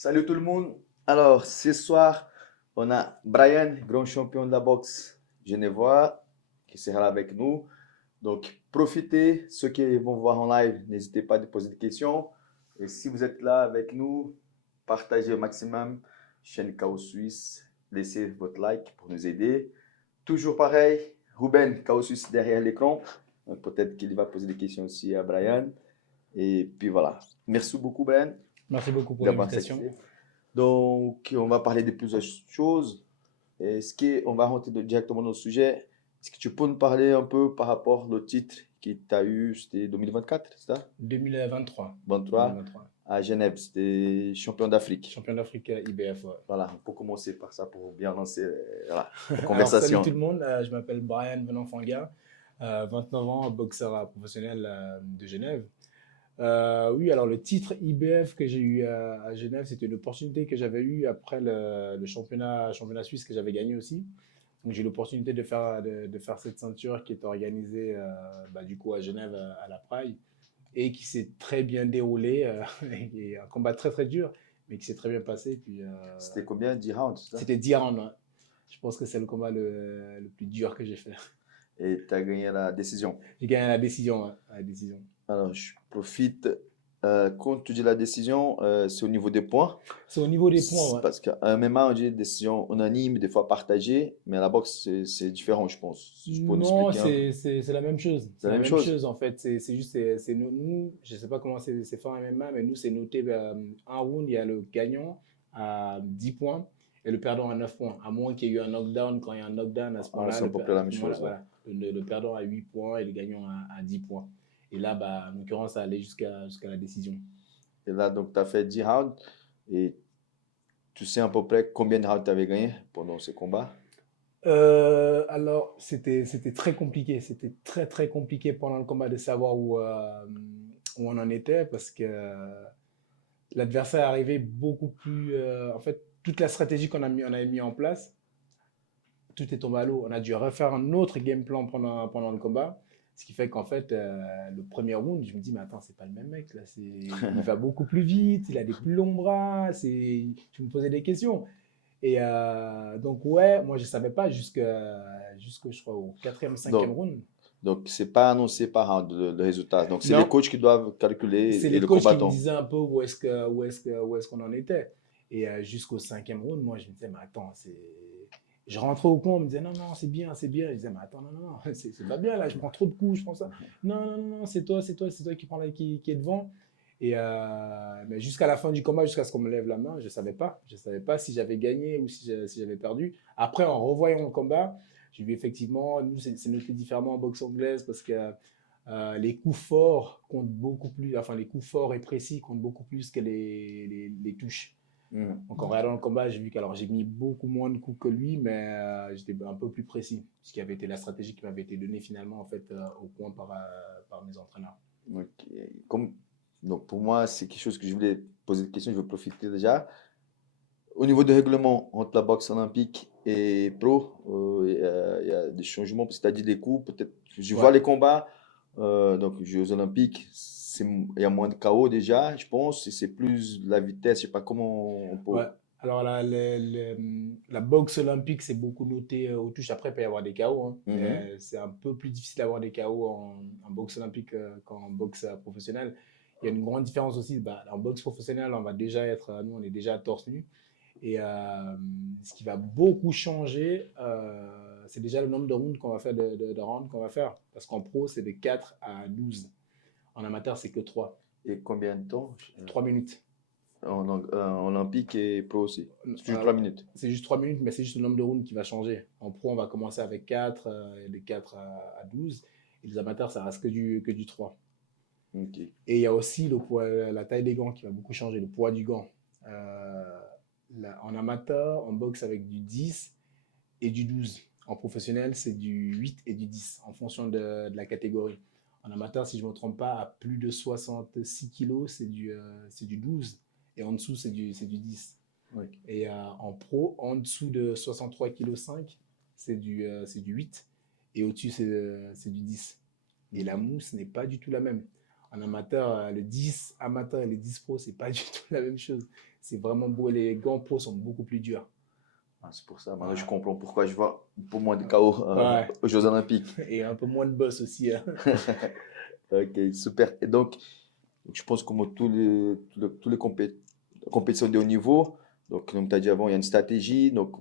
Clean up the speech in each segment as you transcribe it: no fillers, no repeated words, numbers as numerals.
Salut tout le monde. Alors, ce soir, on a Brian, grand champion de la boxe genevois, qui sera là avec nous. Donc, profitez. Ceux qui vont voir en live, n'hésitez pas à poser des questions. Et si vous êtes là avec nous, partagez au maximum. Chaîne Chaos Suisse, laissez votre like pour nous aider. Toujours pareil, Ruben, Chaos Suisse derrière l'écran. Donc, peut-être qu'il va poser des questions aussi à Brian. Et puis voilà. Merci beaucoup, Brian, Merci beaucoup pour d'avoir l'invitation. accepté. Donc, on va parler de plusieurs choses. On va rentrer directement dans le sujet. Est-ce que tu peux nous parler un peu par rapport au titre que tu as eu, c'était 2024, c'est ça? 2023. 23 2023. à Genève, c'était champion d'Afrique. Champion d'Afrique IBF. Ouais. Voilà, on peut commencer par ça pour bien lancer voilà, la Alors, conversation. salut tout le monde. Je m'appelle Brian Venanfanga, 29 ans, boxeur professionnel de Genève. Oui, alors le titre IBF que j'ai eu à Genève, c'était une opportunité que j'avais eue après le championnat suisse que j'avais gagné aussi. Donc j'ai eu l'opportunité de faire cette ceinture qui est organisée du coup à Genève à la Praille et qui s'est très bien déroulé. Et un combat très très dur, mais qui s'est très bien passé. Puis, C'était combien? 10 rounds, c'est ça? c'était 10 rounds. Ouais. Je pense que c'est le combat le plus dur que j'ai fait. Et tu as gagné la décision. J'ai gagné à la décision. Ouais, à la décision. Alors, je profite. Quand tu dis la décision, c'est au niveau des points. C'est au niveau des points. Ouais. Parce qu'à MMA, on dit décision unanime, des fois partagée, mais à la boxe, c'est différent, je pense. Si je peux nous Non, expliquer un peu. c'est la même chose. C'est C'est la la même même chose. chose en fait. C'est juste, nous, je ne sais pas comment c'est fait en MMA, mais nous, c'est noté un round, il y a le gagnant à 10 points et le perdant à 9 points. À moins qu'il y ait eu un knockdown. Quand il y a un knockdown, à ce Ah, moment-là, c'est à peu près la même chose. Ouais. voilà, le perdant à 8 points et le gagnant à 10 points. Et là, en l'occurrence, ça allait jusqu'à la décision. Et là, donc, tu as fait 10 rounds et tu sais à peu près combien de rounds tu avais gagné pendant ce combat? Alors, c'était très compliqué. C'était très, très compliqué pendant le combat de savoir où on en était parce que l'adversaire arrivait beaucoup plus. En fait, toute la stratégie on avait mis en place, tout est tombé à l'eau. On a dû refaire un autre game plan pendant le combat. Ce qui fait qu'en fait, le premier round, je me dis, mais attends, c'est pas le même mec. Là. Il va beaucoup plus vite, il a des plus longs bras. Je me posais des questions. Et donc, ouais, moi, je ne savais pas jusque, je crois, au quatrième, cinquième Donc, round. donc c'est pas annoncé par round le résultat. Donc, c'est les Non, coachs qui doivent calculer c'est et les le coachs qui me combattant. disaient un peu où est-ce qu'on en était. Et jusqu'au cinquième round, moi, je me disais, mais attends, je rentrais au coin, on me disait, non, non, c'est bien, c'est bien. Je disais, mais attends, non, non, non, c'est pas bien, là, je prends trop de coups, je prends ça. Non, non, non, non, c'est toi qui est devant. Et mais jusqu'à la fin du combat, jusqu'à ce qu'on me lève la main, je ne savais pas. Je savais pas si j'avais gagné ou si j'avais perdu. Après, en revoyant le combat, j'ai vu effectivement, nous, c'est noté différemment en boxe anglaise parce que les coups forts comptent beaucoup plus, enfin les coups forts et précis comptent beaucoup plus que les touches. Mhm. Donc en regardant le combat, j'ai vu que j'ai mis beaucoup moins de coups que lui, mais j'étais un peu plus précis, ce qui avait été la stratégie qui m'avait été donnée finalement en fait au point par mes entraîneurs. Ok. Comme, donc, pour moi, c'est quelque chose que je voulais poser des questions, je vais profiter déjà. Au niveau du règlement entre la boxe olympique et pro, il y a des changements, parce que tu as dit les coups, peut-être, je vois Ouais. les combats, donc Jeux olympiques, il y a moins de KO déjà, je pense, et c'est plus la vitesse, je sais pas comment on Ouais. peut... Alors, la boxe olympique, c'est beaucoup noté aux touches. Après, il peut y avoir des KO, hein, Mhm. mais c'est un peu plus difficile d'avoir des KO en boxe olympique qu'en boxe professionnelle. Il y a une grande différence aussi. En boxe professionnelle, nous, on est déjà à torse nu. Et ce qui va beaucoup changer, c'est déjà le nombre de rounds qu'on va faire, de rounds qu'on va faire. Parce qu'en pro, c'est de 4 à 12. En amateur, c'est que 3. Et combien de temps? 3 minutes. En olympique et pro aussi. C'est juste 3 Alors, minutes. c'est juste 3 minutes, mais c'est juste le nombre de rounds qui va changer. En pro, on va commencer avec 4, et de 4 à 12. Et les amateurs, ça reste que du 3. Ok. Et il y a aussi le poids, la taille des gants qui va beaucoup changer, le poids du gant. En amateur, on boxe avec du 10 et du 12. En professionnel, c'est du 8 et du 10 en fonction de la catégorie. En amateur, si je ne me trompe pas, à plus de 66 kilos, c'est du 12 et en dessous, c'est du 10. Ok. Et en pro, en dessous de 63,5 kg, c'est du 8 et au-dessus, c'est du 10. Et la mousse n'est pas du tout la même. En amateur, le 10 amateur et le 10 pro, c'est pas du tout la même chose. c'est vraiment beau. Les gants pro sont beaucoup plus durs. Ah, c'est pour ça, maintenant je comprends pourquoi je vois pour moins de KO Ouais. aux Jeux Olympiques. Et un peu moins de boss aussi. Hein. Ok, super. Et donc, je pense que comme tous les compétitions de haut niveau, donc comme tu as dit avant, il y a une stratégie. Donc,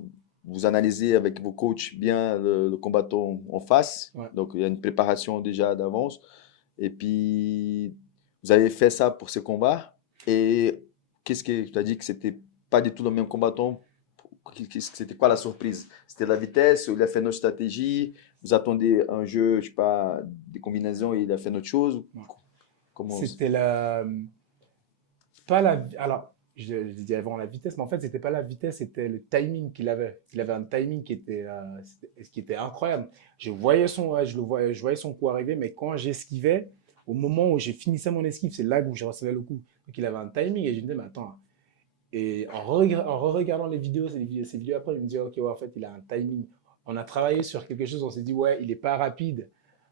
vous analysez avec vos coachs bien le combattant en face. Ouais. Donc, il y a une préparation déjà d'avance. Et puis, vous avez fait ça pour ce combat. Et qu'est-ce que tu as dit que c'était pas du tout le même combattant? C'était quoi la surprise? C'était la vitesse, il a fait notre stratégie, vous attendez un jeu, je sais pas, des combinaisons et il a fait notre chose. Ouais. Comment? C'était la. Pas la. Alors, je dis avant la vitesse, mais en fait, c'était pas la vitesse, c'était le timing qu'il avait. Il avait un timing qui était incroyable. Je voyais son coup arriver, mais quand j'esquivais, au moment où j'ai finissais mon esquive, c'est là où je recevais le coup. Donc, il avait un timing et je me disais, mais attends. Et en re-regardant les vidéos, ces vidéos après, je me dis, ok, ouais, en fait, il a un timing. On a travaillé sur quelque chose, on s'est dit, ouais, il n'est pas rapide,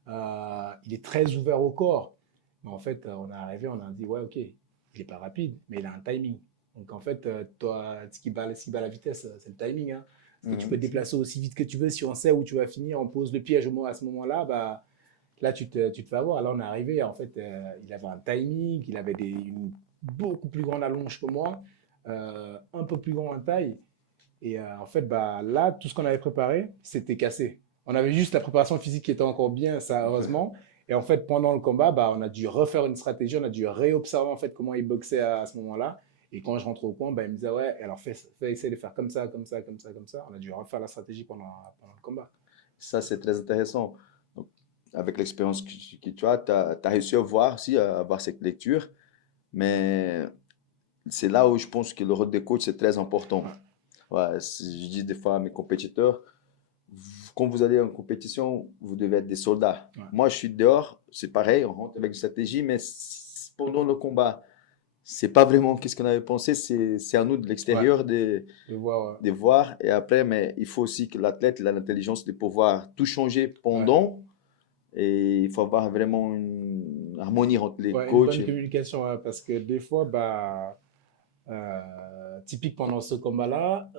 il est très ouvert au corps. Mais en fait, on est arrivé, on a dit, ouais, ok, il n'est pas rapide, mais il a un timing. Donc en fait, toi, ce qui bat la vitesse, c'est le timing. Hein. Parce que tu peux te déplacer aussi vite que tu veux. Si on sait où tu vas finir, on pose le piège à ce moment-là, bah, là, tu te fais avoir. Là, on est arrivé, en fait, il avait un timing, il avait une beaucoup plus grande allonge que moi, un peu plus grand en taille. Et en fait, bah, là, tout ce qu'on avait préparé, c'était cassé. On avait juste la préparation physique qui était encore bien, ça, heureusement. Et en fait, pendant le combat, bah, on a dû refaire une stratégie, on a dû réobserver en fait comment il boxait à ce moment-là. Et quand je rentre au coin, bah, il me disait, ouais, alors essayer de faire comme ça, comme ça, comme ça, comme ça. On a dû refaire la stratégie pendant le combat. Ça, c'est très intéressant. Donc, avec l'expérience que tu as, tu as réussi à voir aussi, à avoir cette lecture. Mais c'est là où je pense que le rôle des coachs, c'est très important. Ouais, je dis des fois à mes compétiteurs, quand vous allez en compétition, vous devez être des soldats. Ouais. Moi, je suis dehors, c'est pareil, on rentre avec une stratégie, mais pendant le combat, c'est pas vraiment qu'est-ce qu'on avait pensé, c'est à nous de Ouais, l'extérieur de voir. de voir. Et après, mais il faut aussi que l'athlète ait l'intelligence de pouvoir tout changer Ouais. pendant. Et il faut avoir vraiment une harmonie entre les Ouais, une coachs. bonne communication, hein, parce que des fois, bah, typique pendant ce combat-là,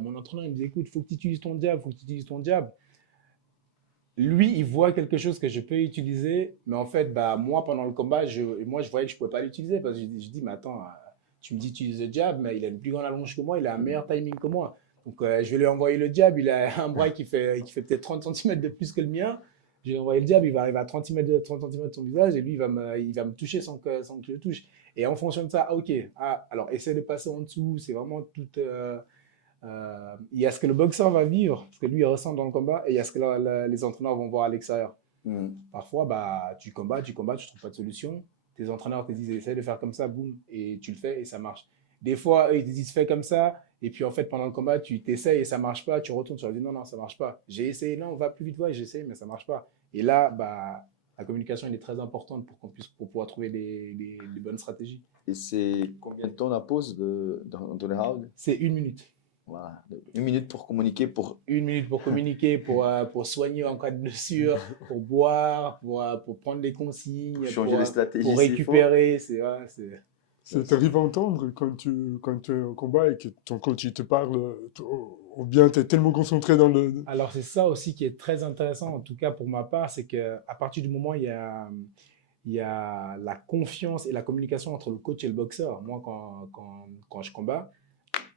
mon entraîneur il me dit écoute, il faut que tu utilises ton diable, il faut que tu utilises ton diable. Lui, il voit quelque chose que je peux utiliser, mais en fait, bah, moi, pendant le combat, moi, je voyais que je ne pouvais pas l'utiliser parce que je dis, mais attends, tu me dis utilise le jab, mais il a une plus grande allonge que moi, il a un meilleur timing que moi. Donc, je vais lui envoyer le jab, il a un bras qui fait peut-être 30 cm de plus que le mien. Je vais lui envoyer le jab, il va arriver à 30 cm de son visage et lui, il va me toucher sans que je le touche. Et en fonction de ça, ok, alors essaie de passer en dessous, c'est vraiment tout. Il y a ce que le boxeur va vivre, ce que lui il ressent dans le combat, et il y a ce que les entraîneurs vont voir à l'extérieur. Hmm. Parfois, bah, tu combats, tu trouves pas de solution. Tes entraîneurs te disent essaie de faire comme ça, boum, et tu le fais et ça marche. Des fois, eux, ils te disent fais comme ça, et puis en fait, pendant le combat, tu t'essayes et ça marche pas, tu retournes, tu leur dis non, non, ça marche pas. J'ai essayé, non, on va plus vite, ouais, j'ai essayé, mais ça marche pas. Et là, bah, la communication elle est très importante pour pouvoir trouver les bonnes stratégies. Et c'est combien de temps la pause dans le round? C'est 1 minute. Voilà. 1 minute pour communiquer, pour 1 minute pour communiquer, pour soigner en cas de blessure, pour boire, pour prendre les consignes, changer les stratégies pour s'il faut. récupérer. C'est. Ça t'arrive à entendre quand tu es au combat et que ton coach il te parle, ou bien tu es tellement concentré dans le... Alors, c'est ça aussi qui est très intéressant, en tout cas pour ma part, c'est qu'à partir du moment où il y a la confiance et la communication entre le coach et le boxeur. Moi, quand je combats,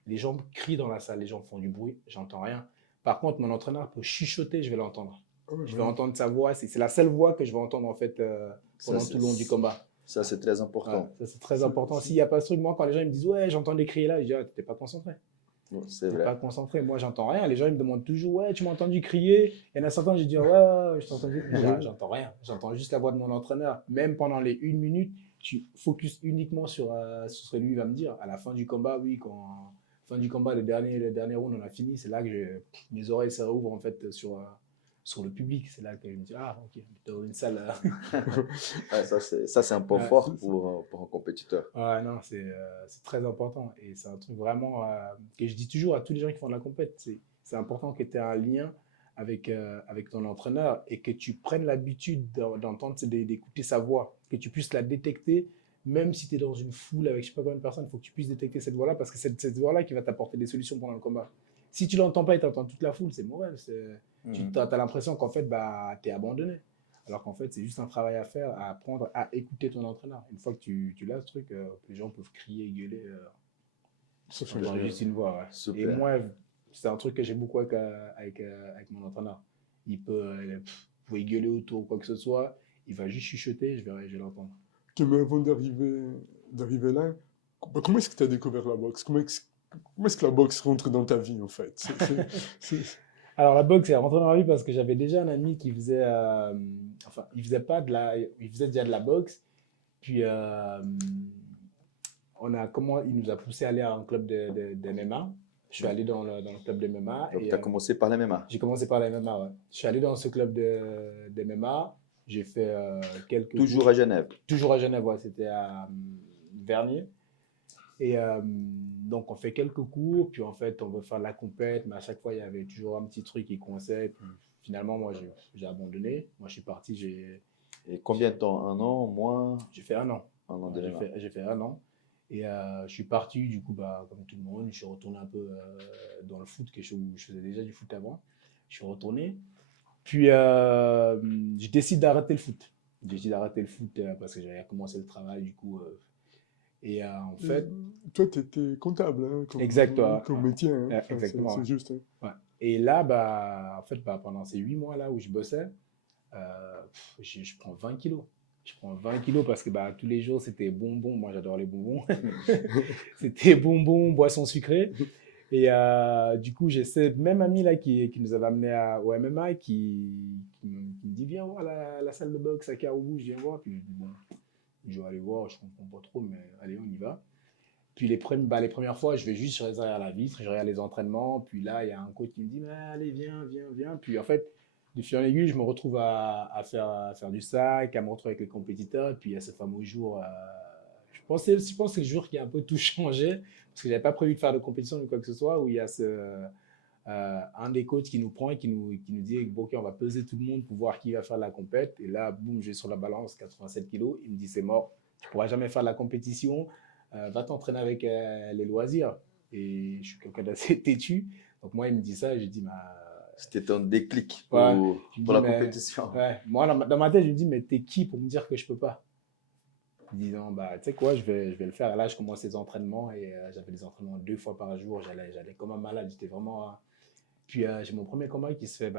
les gens crient dans la salle, les gens font du bruit, j'entends rien. Par contre, mon entraîneur peut chuchoter, je vais l'entendre. Ah ouais, Je vais vraiment. entendre sa voix, c'est la seule voix que je vais entendre en fait Ça, pendant tout le long du combat. ça, c'est très Ouais, important. ça c'est très C'est- important. c'est- S'il n'y a pas ce truc, moi quand les gens ils me disent ouais j'entends des crier là, je dis ah, t'es pas concentré. C'est T'es vrai. pas concentré. Moi j'entends rien. Les gens ils me demandent toujours ouais tu m'as entendu crier. Il y en a certains je dis ouais, ouais, ouais, je t'ai entendu. J'entends rien. J'entends juste la voix de mon entraîneur. Même pendant les 1 minute, tu focus uniquement sur ce que lui va me dire. À la fin du combat, oui, fin du combat, le dernier round, on a fini. C'est là que mes oreilles se rouvrent en fait sur le public. C'est là que je me dis ah ok, dans une salle. Ouais, ça, c'est un point Ouais. fort pour un compétiteur. Ouais, non, c'est très important. Et c'est un truc vraiment que je dis toujours à tous les gens qui font de la compète. C'est important que tu aies un lien avec ton entraîneur et que tu prennes l'habitude d'entendre, d'écouter sa voix, que tu puisses la détecter même si tu es dans une foule avec je sais pas combien de personnes, il faut que tu puisses détecter cette voix-là parce que c'est cette voix-là qui va t'apporter des solutions pendant le combat. Si tu l'entends pas et tu entends toute la foule, c'est mauvais. Tu as l'impression qu'en fait, bah, tu es abandonné. Alors qu'en fait, c'est juste un travail à faire, à apprendre à écouter ton entraîneur. Une fois que tu l'as, ce truc, les gens peuvent crier, gueuler. Ça fait Dans juste une voix. Ouais. Super. Et moi, c'est un truc que j'ai beaucoup avec mon entraîneur. Il peut, vous pouvez gueuler autour ou quoi que ce soit, il va juste chuchoter, je vais l'entendre. Ok, mais avant d'arriver là, comment est-ce que tu as découvert la boxe? Comment est-ce que la boxe rentre dans ta vie, en fait? Alors, la boxe est rentrée dans ma vie parce que j'avais déjà un ami qui faisait, enfin, il faisait déjà de la boxe. Puis, il nous a poussé à aller à un club de MMA. Je suis allé dans le club de MMA. Donc, tu as commencé par les MMA. J'ai commencé par les MMA, ouais. Je suis allé dans ce club de MMA. J'ai fait quelques Toujours cours. à Genève. Toujours à Genève, ouais. C'était à Vernier. Et donc, on fait quelques cours. Puis, en fait, on veut faire de la compète. Mais à chaque fois, il y avait toujours un petit truc qui coinçait. Puis, finalement, moi, j'ai abandonné. Moi, je suis parti. Et combien de temps? Un an, moins? J'ai fait un an. Un an de MMA. J'ai fait un an. Et je suis parti, du coup, bah, comme tout le monde, je suis retourné un peu dans le foot, je faisais déjà du foot avant. Je suis retourné. Puis, je décide d'arrêter le foot. J'ai décidé d'arrêter le foot parce que j'avais commencé le travail, du coup. Et en fait... Toi, tu étais comptable, hein, comme métier. Hein. Enfin, exactement. C'est juste. Hein. Ouais. Et là, bah, en fait, bah, pendant ces 8 mois-là où je bossais, je prends 20 kilos. Je prends 20 kilos parce que bah, tous les jours, c'était bonbons. Moi, j'adore les bonbons. C'était bonbons, boissons sucrées. Et du coup, j'ai cette même amie là qui nous avait amené au MMA qui me dit viens voir la salle de boxe à Caribou. Je viens voir. Puis je dis bon, je vais aller voir. Je comprends pas trop, mais allez, on y va. Puis les premières fois, je vais juste derrière la vitre, je regarde les entraînements. Puis là, il y a un coach qui me dit mais allez, viens. Puis en fait, de fil en aiguille, je me retrouve à faire du sac, à me retrouver avec les compétiteurs. Puis il y a ce fameux jour, je pense que c'est le jour qui a un peu tout changé, parce que je n'avais pas prévu de faire de compétition ou quoi que ce soit, où il y a un des coachs qui nous prend et qui nous dit bon, ok, on va peser tout le monde pour voir qui va faire la compète. Et là, boum, j'ai sur la balance 87 kilos. Il me dit c'est mort, tu ne pourras jamais faire la compétition, va t'entraîner avec les loisirs. Et je suis quelqu'un d'assez têtu. Donc moi, il me dit ça et je dis c'était un déclic pour la compétition. Ouais. Moi, dans ma tête, je me dis, mais t'es qui pour me dire que je peux pas? Il dit, non, bah, tu sais quoi, je vais le faire. Et là, je commence les entraînements et j'avais des entraînements 2 fois par jour. J'allais comme un malade. J'étais vraiment. Puis j'ai mon premier combat qui se fait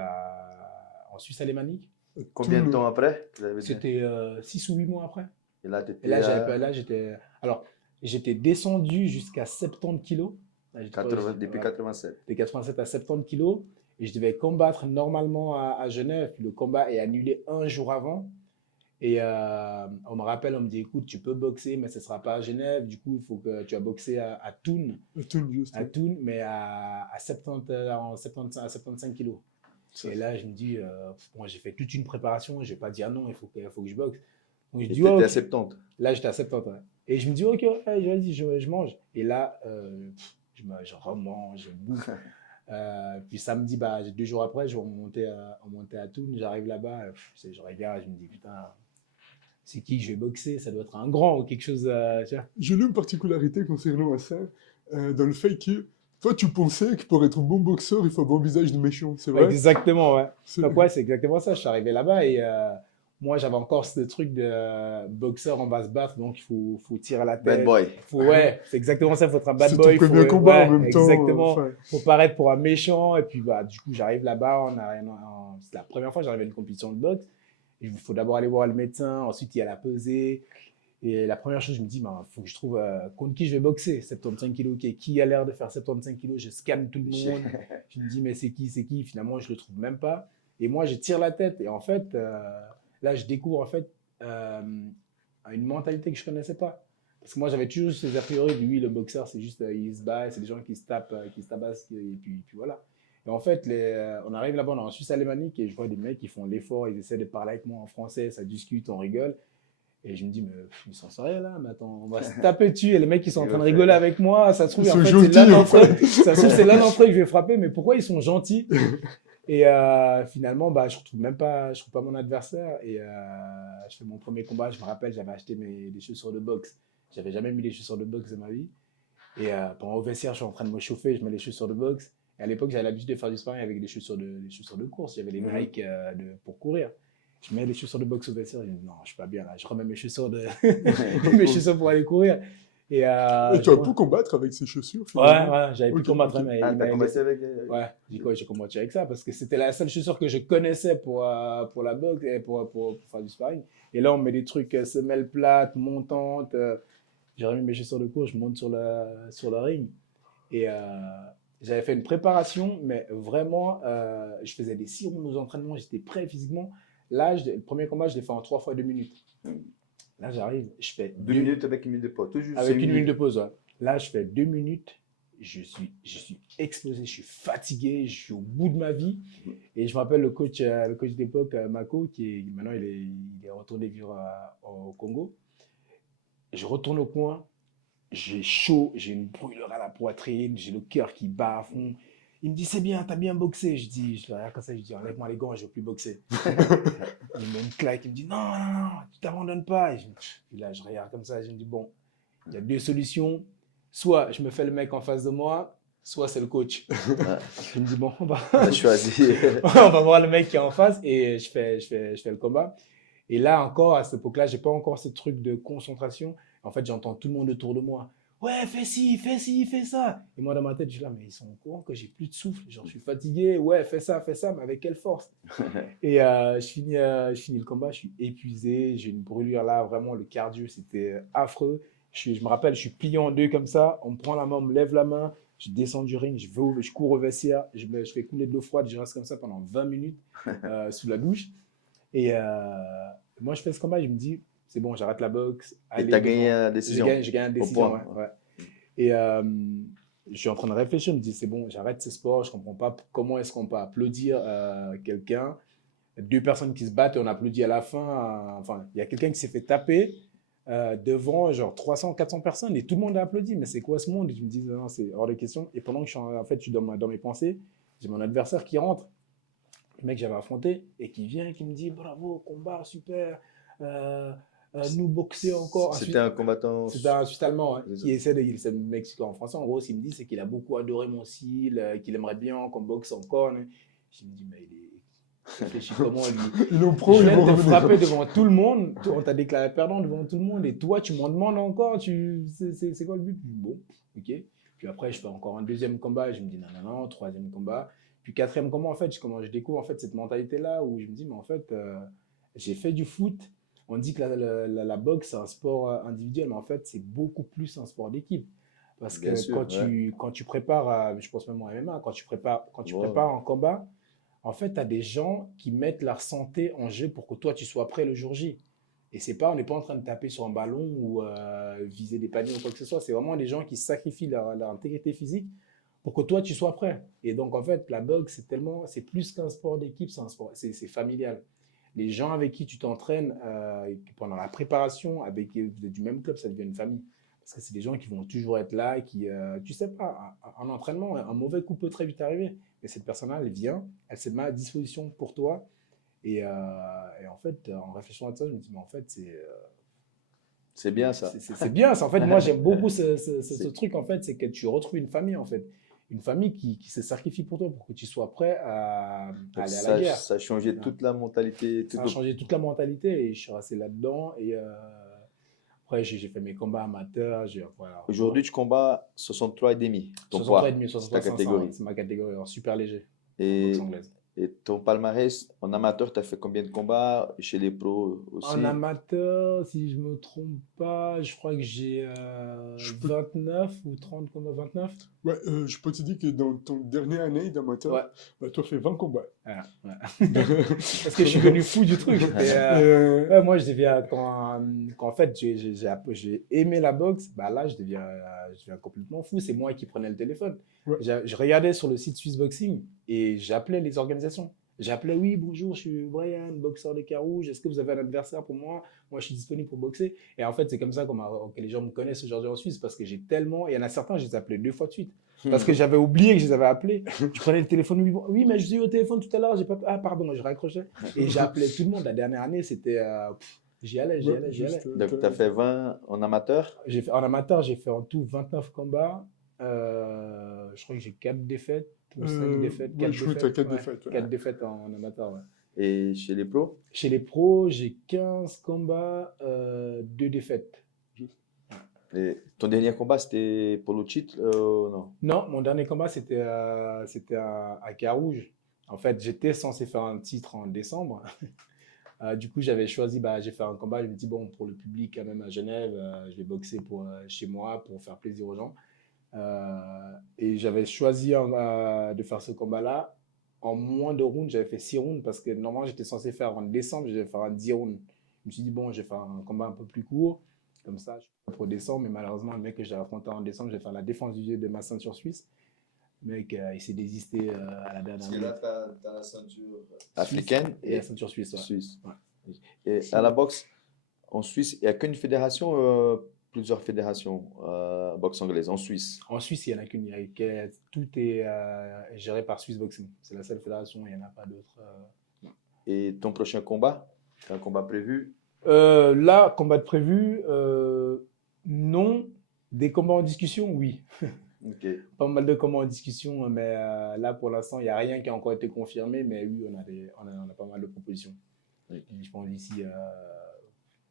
en Suisse alémanique. Combien de temps après? C'était 6 ou 8 mois après. Et là, alors, j'étais descendu jusqu'à 70 kilos. Depuis 87. De 87 à 70 kilos. Et je devais combattre normalement à Genève. Puis le combat est annulé un jour avant. Et on me rappelle, on me dit, écoute, tu peux boxer, mais ce ne sera pas à Genève. Du coup, il faut que tu as boxé à Thun. À Thun, mais à 75 kilos. Et là, je me dis, moi, j'ai fait toute une préparation. Je ne vais pas dire non, il faut que je boxe. Donc, je dis, okay. À 70. Là, j'étais à 70. Ouais. Et je me dis, ok, vas-y, je mange. Et là, je remange, je bouffe. Puis samedi, 2 jours après, on montait à Thun, j'arrive là-bas, je regarde, je me dis putain, c'est qui que je vais boxer? Ça doit être un grand ou quelque chose. J'ai lu une particularité concernant ça, dans le fait que toi, tu pensais que pour être un bon boxeur, il faut avoir un visage de méchant, c'est vrai? Exactement, ouais. Donc, ouais, c'est exactement ça. Je suis arrivé là-bas et moi, j'avais encore ce truc de boxeur, on va se battre, donc il faut tirer à la tête. Bad boy. Ouais, c'est exactement ça, il faut être un bad boy. C'est ton premier combat en même temps. Exactement, faut paraître pour un méchant. Et puis, du coup, j'arrive là-bas, c'est la première fois que j'arrive à une compétition de boxe. Il faut d'abord aller voir le médecin, ensuite il y a la pesée. Et la première chose, je me dis, faut que je trouve contre qui je vais boxer. 75 kilos, qui a l'air de faire 75 kilos, je scanne tout le monde. Je me dis, mais c'est qui? Finalement, je le trouve même pas. Et moi, je tire la tête. Et en fait, là, je découvre en fait une mentalité que je connaissais pas. Parce que moi, j'avais toujours ces a priori de lui, le boxeur, c'est juste, il se bat, c'est des gens qui se tapent, qui se tabassent, et puis voilà. Et en fait, on arrive là-bas en Suisse alémanique et je vois des mecs qui font l'effort, ils essaient de parler avec moi en français, ça discute, on rigole. Et je me dis, mais ils sont sérieux là, mais attends, on va se taper dessus. Et les mecs, ils sont en train de rigoler avec moi. Ça se trouve, en fait, c'est l'un d'entre eux que je vais frapper, mais pourquoi ils sont gentils? Et finalement, bah, je trouve pas mon adversaire. Et je fais mon premier combat. Je me rappelle, j'avais acheté des chaussures de boxe. J'avais jamais mis des chaussures de boxe de ma vie. Et pendant au vestiaire, je suis en train de me chauffer, je mets les chaussures de boxe. Et à l'époque, j'avais l'habitude de faire du sparring avec des chaussures de course. J'avais les Nike pour courir. Je mets les chaussures de boxe au vestiaire. Je dis non, je suis pas bien là. Je remets mes chaussures, mes chaussures pour aller courir. Et tu as pu combattre avec ces chaussures ouais, finalement? ouais, j'avais pu combattre. Ok. Mais Ah, il t'as m'a commencé avec. ouais, j'ai combattu avec ça parce que c'était la seule chaussure que je connaissais pour la boxe et pour faire du sparring. Et là, on met des trucs semelles plates, montantes. J'ai remis mes chaussures de course, je monte sur le ring. Et j'avais fait une préparation, mais vraiment, je faisais des 6 rondes aux entraînements, j'étais prêt physiquement. Là, le premier combat, je l'ai fait en 3 fois 2 minutes. Là, j'arrive, je fais 2 minutes avec 1 minute de pause. Toujours avec c'est 1 minute de pause. Ouais. Là, je fais 2 minutes, je suis explosé, je suis fatigué, je suis au bout de ma vie. Et je me rappelle le coach d'époque, Mako, maintenant il est retourné vivre au Congo. Je retourne au coin, j'ai chaud, j'ai une brûlure à la poitrine, j'ai le cœur qui bat à fond. Il me dit, c'est bien, t'as bien boxé. Je le regarde comme ça, je dis, enlève-moi les gants, je ne veux plus boxer. Il me met une claque, il me dit, non, non, non, tu t'abandonnes pas. Et là, je regarde comme ça, je me dis, bon, il y a 2 solutions. Soit je me fais le mec en face de moi, soit c'est le coach. Je me dis, bon, T'as choisi. on va voir le mec qui est en face et je fais le combat. Et là encore, à cette époque-là, j'ai pas encore ce truc de concentration. En fait, j'entends tout le monde autour de moi. Ouais, fais ci, fais ça. Et moi, dans ma tête, je suis là, mais ils sont au courant que j'ai plus de souffle. Genre, je suis fatigué. Ouais, fais ça, mais avec quelle force? Et je finis le combat, je suis épuisé. J'ai une brûlure là, vraiment, le cardio, c'était affreux. Je me rappelle, je suis plié en deux comme ça. On me prend la main, on me lève la main. Je descends du ring, je cours au vestiaire. Je fais couler de l'eau froide. Je reste comme ça pendant 20 minutes sous la douche. Et moi, je fais ce combat, je me dis, c'est bon, j'arrête la boxe. Et t'as gagné la décision. J'ai gagné la décision, ouais. Et je suis en train de réfléchir, je me dis, c'est bon, j'arrête ce sport, je ne comprends pas comment est-ce qu'on peut applaudir quelqu'un. 2 personnes qui se battent et on applaudit à la fin. Enfin, il y a quelqu'un qui s'est fait taper devant genre 300, 400 personnes et tout le monde a applaudi. Mais c'est quoi ce monde? Et je me dis, non, c'est hors de question. Et pendant que je suis dans mes pensées, j'ai mon adversaire qui rentre. Le mec que j'avais affronté et qui vient et qui me dit bravo, combat, super, nous boxer encore. C'était un combattant. C'était un Suisse-Allemand qui essaie de. C'est un Mexicain en français. En gros, ce qu'il me dit, c'est qu'il a beaucoup adoré mon style, qu'il aimerait bien qu'on boxe encore. Je me dis, mais il est. Réfléchis comment lui. Ils l'ont pro, Je ils viens vont de te revenir. frapper devant tout le monde. On t'a déclaré perdant devant tout le monde et toi, tu m'en demandes encore. C'est quoi le but? Bon, ok. Puis après, je fais encore un 2e combat. Je me dis non, non, non, 3e combat. Puis 4e combat, en fait, je découvre en fait cette mentalité-là où je me dis, mais en fait, j'ai fait du foot. On dit que la boxe, c'est un sport individuel, mais en fait, c'est beaucoup plus un sport d'équipe. Parce Bien que sûr, quand tu prépares, je pense même en MMA, quand tu prépares un combat, en fait, tu as des gens qui mettent leur santé en jeu pour que toi, tu sois prêt le jour J. Et on n'est pas en train de taper sur un ballon ou viser des paniers ou quoi que ce soit. C'est vraiment des gens qui sacrifient leur intégrité physique pour que toi, tu sois prêt. Et donc, en fait, la boxe, c'est plus qu'un sport d'équipe, c'est familial. Les gens avec qui tu t'entraînes pendant la préparation, avec vous êtes du même club, ça devient une famille. Parce que c'est des gens qui vont toujours être là, tu sais pas, en entraînement, un mauvais coup peut très vite arriver. Mais cette personne-là, elle vient, elle se met à disposition pour toi. Et en fait, en réfléchissant à ça, je me dis, mais en fait, C'est bien ça. c'est bien. En fait, moi, j'aime beaucoup ce truc, en fait, c'est que tu retrouves une famille, en fait. Une famille qui se sacrifie pour toi, pour que tu sois prêt à aller à la guerre. Ça a changé toute la mentalité. Ça a changé toute la mentalité et je suis resté là-dedans. Et après, j'ai fait mes combats amateurs. Voilà. Aujourd'hui, tu combats 63,5. Ton 63 et poids, demi, c'est 63 ta 500, catégorie. c'est ma catégorie, alors super léger, en Et, boxe anglaise. et ton palmarès, en amateur, tu as fait combien de combats chez les pros aussi? En amateur, si je ne me trompe pas, je crois que j'ai 29 ou 30 combats, 29. Ouais, je peux te dire que dans ton dernière année d'amateur, Ouais. bah, tu as fait 20 combats. Ah, ouais. Parce que je suis devenu fou du truc. Ouais, moi, je deviens, quand en fait j'ai aimé la boxe, bah là, je deviens complètement fou. C'est moi qui prenais le téléphone. Ouais. Je regardais sur le site Swiss Boxing et j'appelais les organisations. J'appelais, oui, bonjour, je suis Brian, boxeur de Carouge. Est-ce que vous avez un adversaire pour moi? Moi, je suis disponible pour boxer. Et en fait, c'est comme ça que les gens me connaissent aujourd'hui en Suisse parce que j'ai tellement. Il y en a certains, je les appelais 2 fois de suite. Parce que j'avais oublié que je les avais appelés. Je prenais le téléphone, oui, oui, mais je suis au téléphone tout à l'heure, j'ai pas. Ah, pardon, je raccrochais. Et j'appelais tout le monde. La dernière année, c'était. J'y allais, j'y Ouais, allais, j'y allais. Donc, tu as fait 20 en amateur. En amateur, j'ai fait en tout 29 combats. Je crois que j'ai 4 défaites ou 5 défaites. Ouais, 4 je crois que tu as défaites. 4 Ouais, défaites. Ouais. 4 défaites en amateur. Ouais. Et chez les pros? Chez les pros, j'ai 15 combats, 2 défaites. Et ton dernier combat, c'était pour le titre? Non. Non, mon dernier combat, c'était à Carouge. En fait, j'étais censé faire un titre en décembre. Du coup, j'avais choisi, j'ai fait un combat. Je me dis, bon, pour le public, quand même, à Genève, je vais boxer chez moi pour faire plaisir aux gens. Et j'avais choisi de faire ce combat-là. En moins de rounds, j'avais fait 6 rounds parce que normalement, j'étais censé faire en décembre, je devais faire un 10 rounds. Je me suis dit, bon, je vais faire un combat un peu plus court. Comme ça, je suis prêt pour décembre. Mais malheureusement, le mec que j'ai affronté en décembre, je vais faire la défense de ma ceinture suisse. Le mec, il s'est désisté à la dernière minute. tu as la ceinture africaine et la ceinture suisse. Ouais. suisse. Ouais. Et à la boxe, en Suisse, il n'y a qu'une fédération, plusieurs fédérations boxe anglaise en Suisse. En Suisse, il n'y en a qu'une. Tout est géré par Swiss Boxing. C'est la seule fédération, il n'y en a pas d'autres. Et ton prochain combat, tu as un combat prévu? Là, combat de prévu, non. Des combats en discussion, oui. Ok. Pas mal de combats en discussion, mais là, pour l'instant, il n'y a rien qui a encore été confirmé, mais oui, on a pas mal de propositions. Oui. Et je pense d'ici,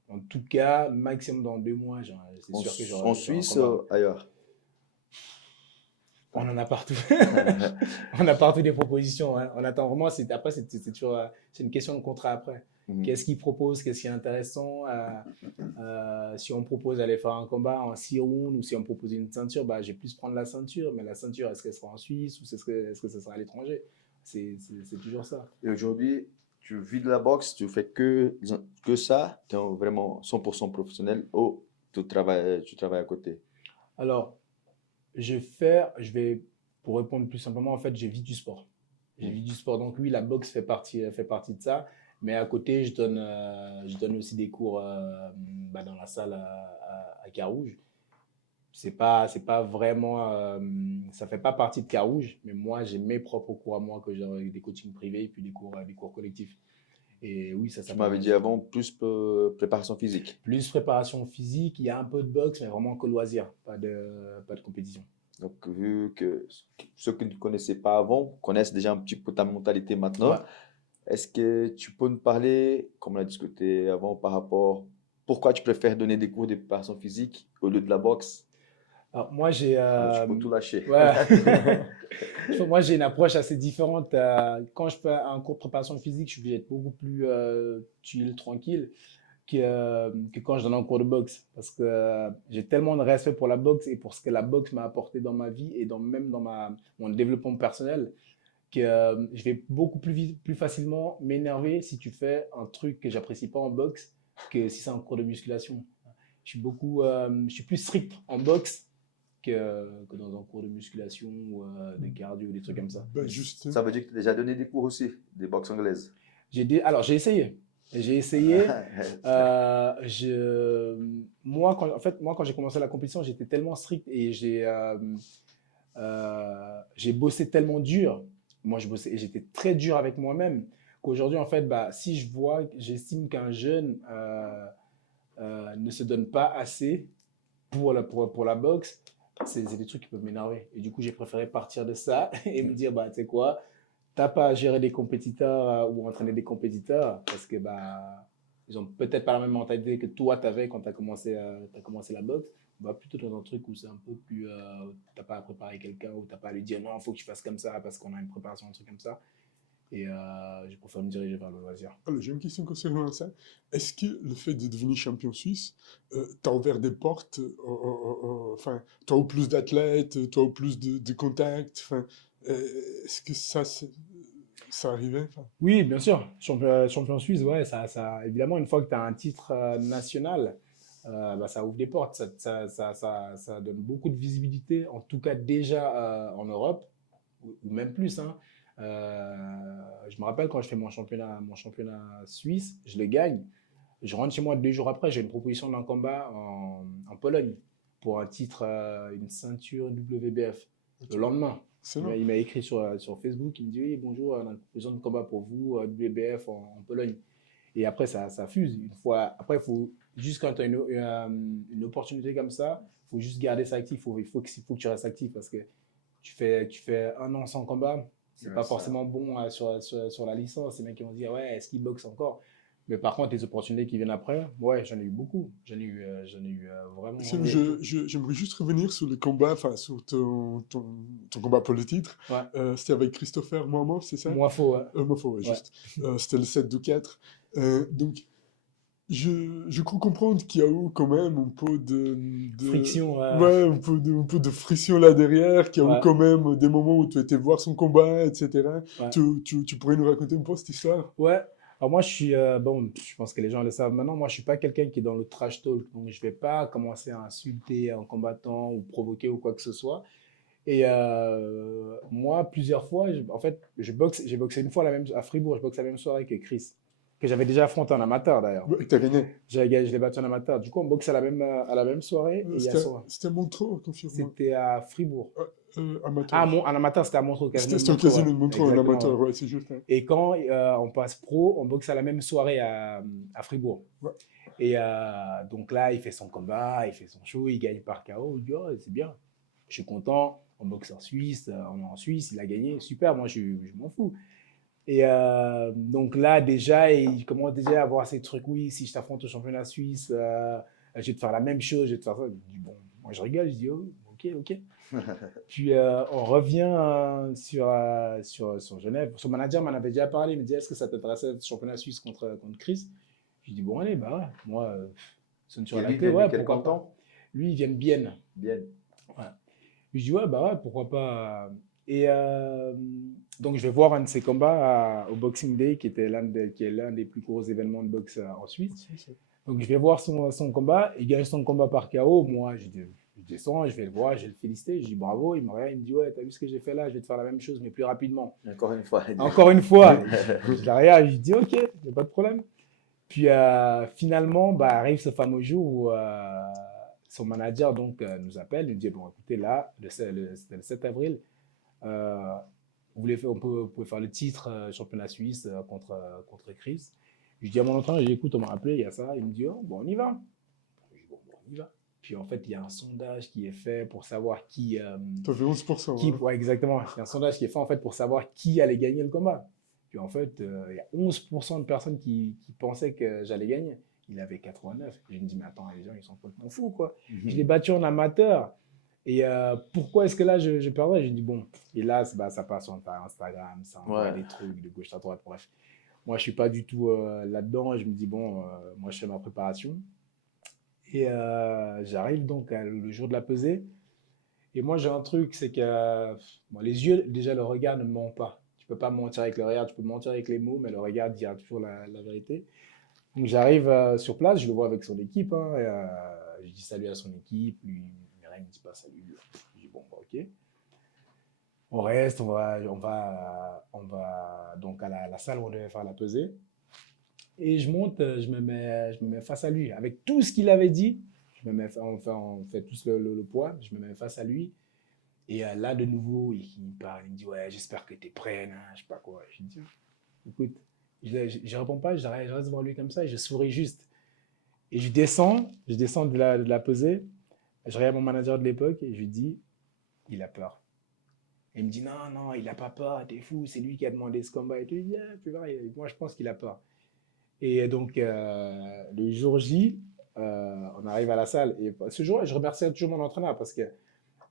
en tout cas, maximum dans 2 mois, c'est sûr que j'aurai En un Suisse, combat. ailleurs. On en a partout. On a partout des propositions. Hein. On attend vraiment. Après, c'est toujours c'est une question de contrat après. Qu'est-ce qu'ils proposent? Qu'est-ce qui est intéressant? Si on propose d'aller faire un combat en 6 rounds ou si on propose une ceinture, je vais plus prendre la ceinture. Mais la ceinture, est-ce qu'elle sera en Suisse ou est-ce que ça sera à l'étranger? C'est toujours ça. Et aujourd'hui, tu vis de la boxe, tu fais que ça, tu es vraiment 100% professionnel ou tu travailles à côté? Alors, pour répondre plus simplement, en fait, je vis du sport. Je vis du sport. Donc oui, la boxe fait partie de ça. Mais à côté, je donne aussi des cours dans la salle à Carouge. C'est pas vraiment, ça fait pas partie de Carouge, mais moi, j'ai mes propres cours à moi que j'ai avec des coachings privés et puis des cours collectifs. Et oui, ça Tu m'avais dit avant, plus préparation physique. Plus préparation physique, il y a un peu de boxe, mais vraiment que loisir, pas de compétition. Donc, vu que ceux qui ne connaissaient pas avant connaissent déjà un petit peu ta mentalité maintenant, Ouais. est-ce que tu peux nous parler, comme on a discuté avant, par rapport pourquoi tu préfères donner des cours de préparation physique au lieu de la boxe? Alors, moi, j'ai Tu peux tout lâcher. ouais. Moi, j'ai une approche assez différente. Quand je fais un cours de préparation physique, je vais être beaucoup plus chill, tranquille que quand je donne un cours de boxe. Parce que j'ai tellement de respect pour la boxe et pour ce que la boxe m'a apporté dans ma vie et même dans mon développement personnel que je vais beaucoup plus facilement m'énerver si tu fais un truc que j'apprécie pas en boxe que si c'est un cours de musculation. Je suis plus strict en boxe que dans un cours de musculation ou de cardio ou des trucs comme ça. Juste, Ça veut dire que tu as déjà donné des cours aussi, des boxe anglaises. Alors, j'ai essayé. J'ai essayé. Moi, quand j'ai commencé la compétition, j'étais tellement strict et j'ai bossé tellement dur. Moi, je bossais et j'étais très dur avec moi-même qu'aujourd'hui, en fait, si j'estime qu'un jeune ne se donne pas assez pour la boxe, c'est des trucs qui peuvent m'énerver. Et du coup, j'ai préféré partir de ça et me dire, tu sais quoi, t'as pas à gérer des compétiteurs ou entraîner des compétiteurs parce que ils ont peut-être pas la même mentalité que toi t'avais quand t'as commencé la boxe. Plutôt dans un truc où c'est un peu plus t'as pas à préparer quelqu'un ou t'as pas à lui dire non, il faut que tu fasses comme ça parce qu'on a une préparation, un truc comme ça. Et je préfère me diriger vers le loisir. Alors, j'ai une question concernant ça. Est-ce que le fait de devenir champion suisse t'a ouvert des portes, enfin, toi ou plus d'athlètes, toi ou plus de contacts, enfin, est-ce que ça arrivait? Enfin, Oui, bien sûr. Champion suisse, ouais, évidemment, une fois que tu as un titre national, ça ouvre des portes. Ça donne beaucoup de visibilité, en tout cas déjà en Europe, ou même plus. Hein. Je me rappelle quand je fais mon championnat suisse, je le gagne. Je rentre chez moi 2 jours après, j'ai une proposition d'un combat en Pologne pour un titre, une ceinture WBF. Ok. Le lendemain, Excellent. il m'a écrit sur Facebook, il me dit oui, bonjour, on a une proposition de combat pour vous, WBF en Pologne. Et après, ça fuse. Une fois, après, il faut juste quand tu as une opportunité comme ça, il faut juste garder ça actif. Il faut que tu restes actif parce que tu fais 1 an sans combat, c'est Ouais, pas ça. forcément bon sur la licence. Les mecs qui vont se dire, ouais, est-ce qu'il boxe encore? Mais par contre, les opportunités qui viennent après, ouais, j'en ai eu beaucoup. J'en ai eu vraiment, Sam, vraiment beaucoup. j'aimerais juste revenir sur le combat, enfin sur ton combat pour le titre. Ouais, C'était avec Christopher Mohamed, c'est ça? moi, faut, ouais. Mofo, ouais, Ouais. juste. C'était le 7-2-4. Donc, je crois comprendre qu'il y a eu quand même un peu Friction, ouais, un peu de friction là derrière, qu'il y a eu ouais, quand même des moments où tu étais voir son combat, etc. ouais. Tu pourrais nous raconter un peu cette histoire? Ouais. Alors moi, bon, je pense que les gens le savent maintenant, moi, je suis pas quelqu'un qui est dans le trash talk. Donc, je vais pas commencer à insulter un combattant ou provoquer ou quoi que ce soit. Et moi, plusieurs fois, en fait, j'ai boxé une fois à Fribourg, je boxe la même soirée que Chris, que j'avais déjà affronté en amateur d'ailleurs. Ouais, t'as gagné. Je l'ai battu en amateur. Du coup, on boxe à la même soirée. Et il y a C'était Montreux, confirme-moi. c'était à Fribourg. Amateur. Ah, en amateur, c'était à Montreux, casino de C'était au Montreux, ouais. casino de Montreux, en Exactement, amateur, ouais. ouais, c'est juste. Hein. Et quand on passe pro, on boxe à la même soirée à Fribourg. Ouais. Et donc là, il fait son combat, il fait son show, il gagne par KO. Il dit, oh, c'est bien. Je suis content. On boxe en Suisse, on est en Suisse, il a gagné. Super, moi, je m'en fous. Et donc là, déjà, il commence déjà à avoir ces trucs. Oui, si je t'affronte au championnat suisse, je vais te faire la même chose, je vais te faire ça. Je dis, bon, moi, je rigole, je dis, oh, ok, ok. Puis on revient sur Genève. Son manager m'en avait déjà parlé. Il me dit, est-ce que ça t'intéressait le championnat suisse contre Chris? Je dis, bon, allez, bah ouais, moi, sonne sur Et la lui, clé, vient de ouais, quel pourquoi pas. canton? Lui, il vient de Bienne. Bien. Ouais. Je dis, ouais, bah ouais, pourquoi pas. Et donc, je vais voir un de ses combats au Boxing Day, qui est l'un des plus gros événements de boxe en Suisse. Donc, je vais voir son combat. Il gagne son combat par KO. Moi, je descends, je vais le voir, je vais le féliciter. Je dis bravo. Il me regarde, il me dit, ouais, t'as vu ce que j'ai fait là? Je vais te faire la même chose, mais plus rapidement. Encore une fois. Encore une fois. Je la regarde, je dis, ok, il n'y a pas de problème. Puis finalement, bah, arrive ce fameux jour où son manager donc, nous appelle, nous dit, bon, écoutez, là, c'était le 7 avril, vous pouvez faire le titre championnat suisse contre Chris. Je dis à mon entraîneur, je dis, écoute, on m'a appelé, il y a ça. Il me dit, oh, bon, on y va. Je dis, bon, on y va. Puis en fait, il y a un sondage qui est fait pour savoir qui. T'as fait 11%. Ouais, exactement. Il y a un sondage qui est fait en fait pour savoir qui allait gagner le combat. Puis en fait, il y a 11% de personnes qui pensaient que j'allais gagner. Il avait 89. Je me dis, mais attends, les gens, ils sont complètement fous, quoi. Je l'ai battu en amateur. Et pourquoi est-ce que là, je perdrais? Je dis, bon. Et là, ça passe sur Instagram, ça envoie des trucs de gauche à droite, bref. Moi, je ne suis pas du tout là-dedans. Et je me dis, bon, moi, je fais ma préparation. Et j'arrive donc le jour de la pesée. Et moi, j'ai un truc, c'est que bon, les yeux, déjà, le regard ne ment pas. Tu peux pas mentir avec le regard, tu peux mentir avec les mots, mais le regard dira toujours la vérité. Donc, j'arrive sur place, je le vois avec son équipe. Hein, et, je dis salut à son équipe, lui, il me dit pas salut. Je dis bon, bah, ok. On reste, on va donc à la salle où on devait faire la pesée. Et je monte, je me mets face à lui. Avec tout ce qu'il avait dit, on fait tous le poids, je me mets face à lui. Et là, de nouveau, il parle, il me dit, ouais, j'espère que tu es prêt, je sais pas quoi. Je dis, écoute, je réponds pas, je reste devant lui comme ça et je souris juste. Et je descends de la pesée, je regarde mon manager de l'époque et je lui dis, il a peur. Et il me dit, non, non, il n'a pas peur, t'es fou, c'est lui qui a demandé ce combat. Et tu dis, moi je pense qu'il a peur. Et donc, le jour J, on arrive à la salle. Et ce jour, je remercie toujours mon entraîneur parce que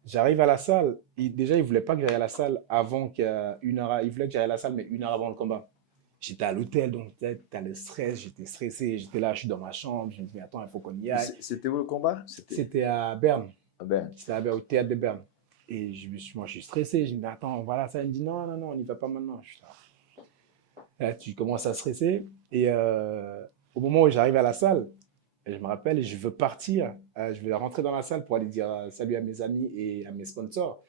j'arrive à la salle. Déjà, il ne voulait pas que j'aille à la salle avant qu'une heure. Il voulait que j'aille à la salle, mais 1 heure avant le combat. J'étais à l'hôtel, donc tu as le stress. J'étais stressé. J'étais là, je suis dans ma chambre. Je me dis, mais attends, il faut qu'on y aille. C'était où le combat? C'était à Berne. À Berne. C'était à Berne, au théâtre de Berne. Et moi, je suis stressé. Je me dis, attends, voilà ça. Il me dit, non, non, non, on n'y va pas maintenant. Je suis là, tu commences à stresser. Et au moment où j'arrive à la salle, je me rappelle, je veux partir. Je vais rentrer dans la salle pour aller dire salut à mes amis et à mes sponsors.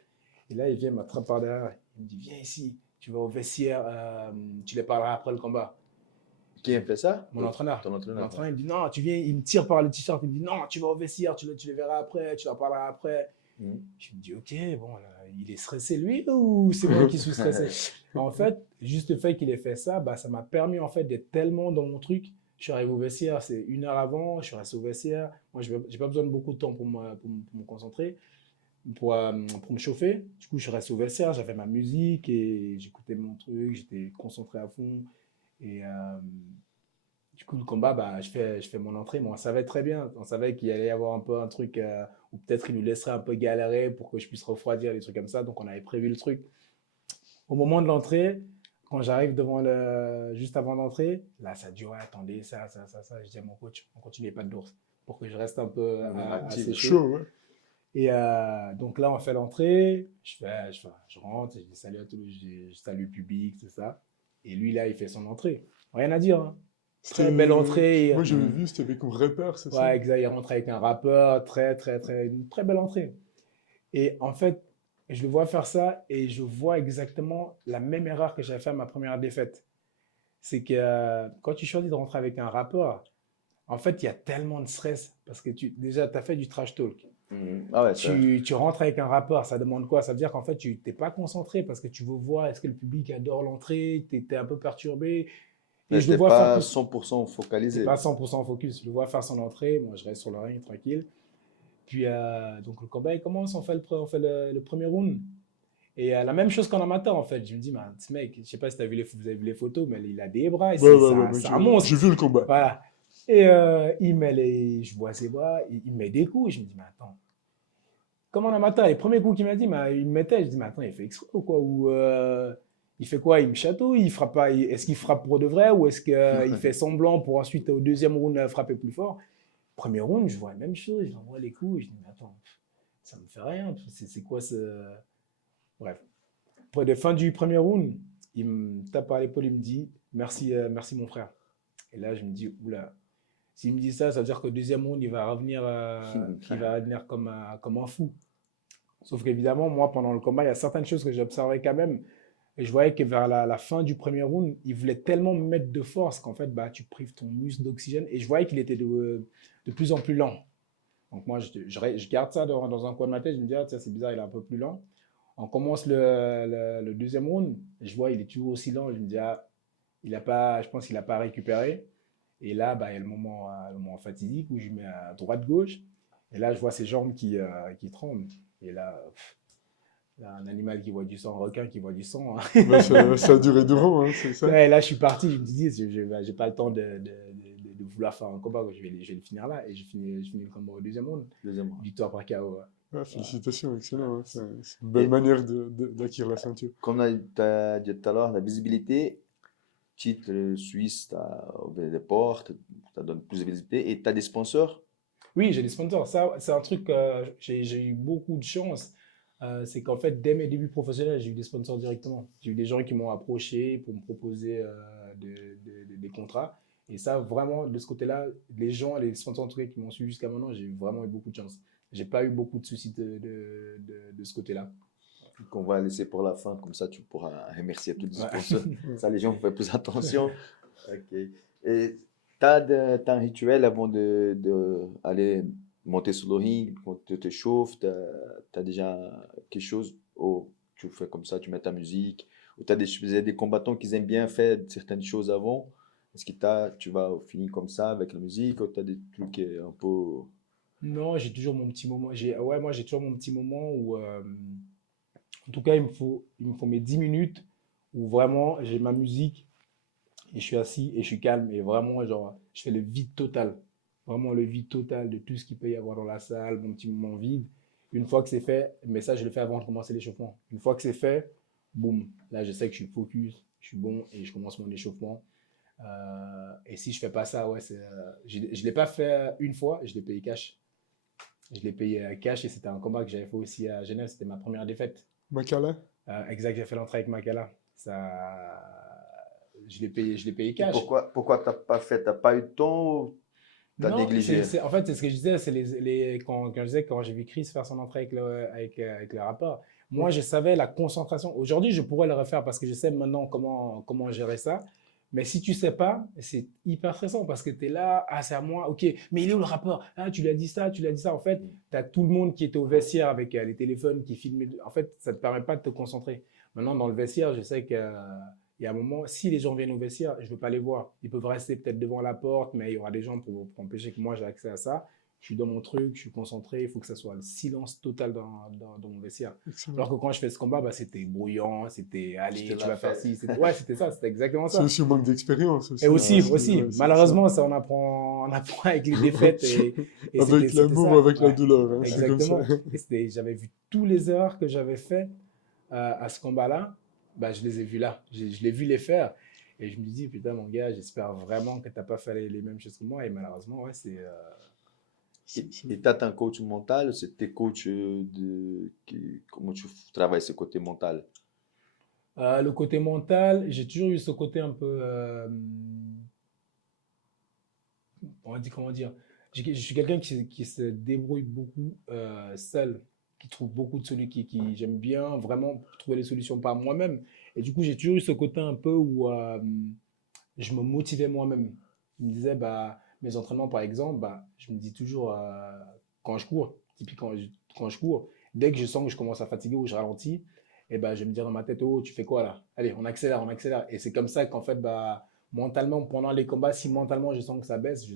Et là, il vient m'attraper par derrière. Il me dit, viens ici. tu vas au vestiaire, tu les parleras après le combat. Qui a fait ça? Mon entraîneur. Ton entraîneur. L'entraîneur, il me dit non, tu viens, il me tire par le t-shirt, il me dit non, tu vas au vestiaire, tu les verras après, tu leur parleras après. Je me dis ok, bon, là, il est stressé lui ou c'est moi qui suis stressé? En fait, juste le fait qu'il ait fait ça, bah, ça m'a permis en fait d'être tellement dans mon truc. Je suis arrivé au vestiaire, c'est 1 heure avant, je suis resté au vestiaire. Moi, j'ai pas besoin de beaucoup de temps pour me concentrer, pour me chauffer. Du coup, je suis resté au vestiaire, j'avais ma musique et j'écoutais mon truc, j'étais concentré à fond. Et du coup, le combat, bah, je fais mon entrée. Moi, on savait très bien. On savait qu'il allait y avoir un peu un truc où peut-être il nous laisserait un peu galérer pour que je puisse refroidir, des trucs comme ça. Donc, on avait prévu le truc. Au moment de l'entrée, quand j'arrive juste avant l'entrée, là, ça dit, ouais, attendez, ça. Je dis à mon coach, on continue pas de l'ours pour que je reste un peu assez chaud. Chaud, ouais. Et donc là, on fait l'entrée. Je rentre, je dis salut à tous, je salue le public, tout ça. Et lui, là, il fait son entrée. Rien à dire, hein. Très belle entrée. Moi, j'avais vu, c'était avec un rappeur, c'est ça? Ouais, exact. Il rentre avec un rappeur. Une très belle entrée. Et en fait, je le vois faire ça et je vois exactement la même erreur que j'avais fait à ma première défaite. C'est que quand tu choisis de rentrer avec un rappeur, en fait, il y a tellement de stress parce que déjà, tu as fait du trash talk. Ah ouais, ça. Tu rentres avec un rappeur, ça demande quoi? Ça veut dire qu'en fait, tu n'es pas concentré parce que tu veux voir est-ce que le public adore l'entrée, tu es un peu perturbé. Et Mais je le t'es vois faire pas tout. 100% C'est focalisé. pas 100% focus. Je le vois faire son entrée. Moi, je reste sur le ring tranquille. Puis, donc, le combat, il commence. On fait le premier round. Et la même chose qu'en amateur, en fait. Je me dis, man, ce mec, je sais pas si vous avez vu les photos, mais il a des bras. Ouais, C'est un monstre. j'ai vu le combat. Voilà. Et je vois ses bras. Il me met des coups. Je me dis, mais attends. Comme en amateur, les premiers coups qu'il m'a dit, il me mettait. Je dis, mais attends, il fait exprès ou quoi? Ou il fait quoi? Il me chatouille? Il frappe pas? Est-ce qu'il frappe pour de vrai? Ou est-ce qu'il fait semblant pour ensuite, au deuxième round, frapper plus fort? Premier round, je vois la même chose. J'envoie les coups. Je dis, mais attends, ça me fait rien. C'est quoi ce. Bref. Après la fin du premier round, il me tape par l'épaule, il me dit merci, merci mon frère. Et là, je me dis, oula, s'il me dit ça, ça veut dire qu'au deuxième round, il va revenir comme un fou. Sauf qu'évidemment, moi, pendant le combat, il y a certaines choses que j'observais quand même. Et je voyais que vers la fin du premier round, il voulait tellement me mettre de force qu'en fait, bah, tu prives ton muscle d'oxygène. Et je voyais qu'il était de plus en plus lent. Donc moi, je garde ça dans un coin de ma tête. Je me dis, ah, tiens, c'est bizarre, il est un peu plus lent. On commence le deuxième round. Je vois, il est toujours aussi lent. Je me dis, ah, je pense qu'il n'a pas récupéré. Et là, bah, il y a le moment fatidique où je mets à droite-gauche. Et là, je vois ses jambes qui tremblent. Et là, un animal qui voit du sang, un requin qui voit du sang. Hein. Mais ça a duré durant, hein, c'est ça? Ouais, là, je suis parti. Je me dis, je n'ai pas le temps de vouloir faire un combat. Je vais le finir là. Et je finis le combat au deuxième round. Victoire par KO. Ah, félicitations, excellent. Hein. C'est une belle manière d'acquérir la ceinture. Comme tu as dit tout à l'heure, la visibilité, titre suisse, tu as ouvert des portes, ça donne plus de visibilité. Et tu as des sponsors? Oui, j'ai des sponsors. Ça, c'est un truc, j'ai eu beaucoup de chance. C'est qu'en fait, dès mes débuts professionnels, j'ai eu des sponsors directement. J'ai eu des gens qui m'ont approché pour me proposer des contrats. Et ça, vraiment, de ce côté-là, les sponsors en tout cas qui m'ont suivi jusqu'à maintenant, j'ai vraiment eu beaucoup de chance. J'ai pas eu beaucoup de soucis de ce côté-là. Qu'on va laisser pour la fin, comme ça tu pourras remercier tous les sponsors. Ça, les gens vont faire plus attention. Ok. Et tu as un rituel avant d'aller monter sur le ring, quand tu te chauffes, tu as déjà quelque chose, ou tu fais comme ça, tu mets ta musique, ou tu as des combattants qui aiment bien faire certaines choses avant. Est-ce que tu vas finir comme ça avec la musique, ou tu as des trucs un peu. Non, j'ai toujours mon petit moment. Moi, j'ai toujours mon petit moment où, en tout cas, il me faut mes 10 minutes où vraiment j'ai ma musique et je suis assis et je suis calme et vraiment, genre, je fais le vide total. Vraiment le vide total de tout ce qu'il peut y avoir dans la salle, mon petit moment vide. Une fois que c'est fait, mais ça, je le fais avant de commencer l'échauffement. Une fois que c'est fait, boum, là, je sais que je suis focus, je suis bon et je commence mon échauffement. Et si je fais pas ça, ouais, je ne l'ai pas fait une fois, je l'ai payé cash. Je l'ai payé cash et c'était un combat que j'avais fait aussi à Genève. C'était ma première défaite. Makala? Exact, j'ai fait l'entrée avec Makala. Je l'ai payé cash. Pourquoi tu n'as pas fait? Tu n'as pas eu de temps ou tu as négligé? En fait, c'est ce que je disais. Quand je disais quand j'ai vu Chris faire son entrée avec le rappeur. Moi, je savais la concentration. Aujourd'hui, je pourrais le refaire parce que je sais maintenant comment gérer ça. Mais si tu sais pas, c'est hyper stressant parce que tu es là, ah, c'est à moi, ok, mais il est où le rapport? Ah, tu lui as dit ça, tu lui as dit ça. En fait, tu as tout le monde qui était au vestiaire avec les téléphones qui filmaient. En fait, ça ne te permet pas de te concentrer. Maintenant, dans le vestiaire, je sais qu'il y a un moment, si les gens viennent au vestiaire, je ne veux pas les voir. Ils peuvent rester peut-être devant la porte, mais il y aura des gens pour empêcher que moi j'ai accès à ça. Je suis dans mon truc, je suis concentré, il faut que ça soit le silence total dans mon vestiaire. Alors Excellent. que quand je fais ce combat, bah, c'était bruyant, c'était allez, C'était tu la vas faire fête. ci. Ouais, c'était ça, c'était exactement C'est ça. aussi un manque d'expérience Et aussi, aussi, hein, aussi, ouais, c'est ça. malheureusement, ça on apprend avec les défaites et Avec c'était l'amour, ça. avec la Ouais, douleur, hein, c'est comme ça. exactement. Et j'avais vu tous les erreurs que j'avais fait à ce combat-là, bah, je les ai vus là. Je l'ai vu les faire. Et je me dis, putain, mon gars, j'espère vraiment que tu n'as pas fait les mêmes choses que moi. Et malheureusement, ouais, c'est. Et tu as un coach mental, c'est tes coachs comment tu travailles ce côté mental? Le côté mental, j'ai toujours eu ce côté un peu. On va dire, comment dire? Je suis quelqu'un qui se débrouille beaucoup seul, qui trouve beaucoup de solutions, j'aime bien vraiment trouver les solutions par moi-même. Et du coup, j'ai toujours eu ce côté un peu où je me motivais moi-même. Je me disais, bah, mes entraînements, par exemple, bah, je me dis toujours, quand je cours, typiquement quand je cours, dès que je sens que je commence à fatiguer ou je ralentis, et bah, je vais me dire dans ma tête, oh, tu fais quoi là? Allez, on accélère, on accélère. Et c'est comme ça qu'en fait, bah, mentalement, pendant les combats, si mentalement je sens que ça baisse, je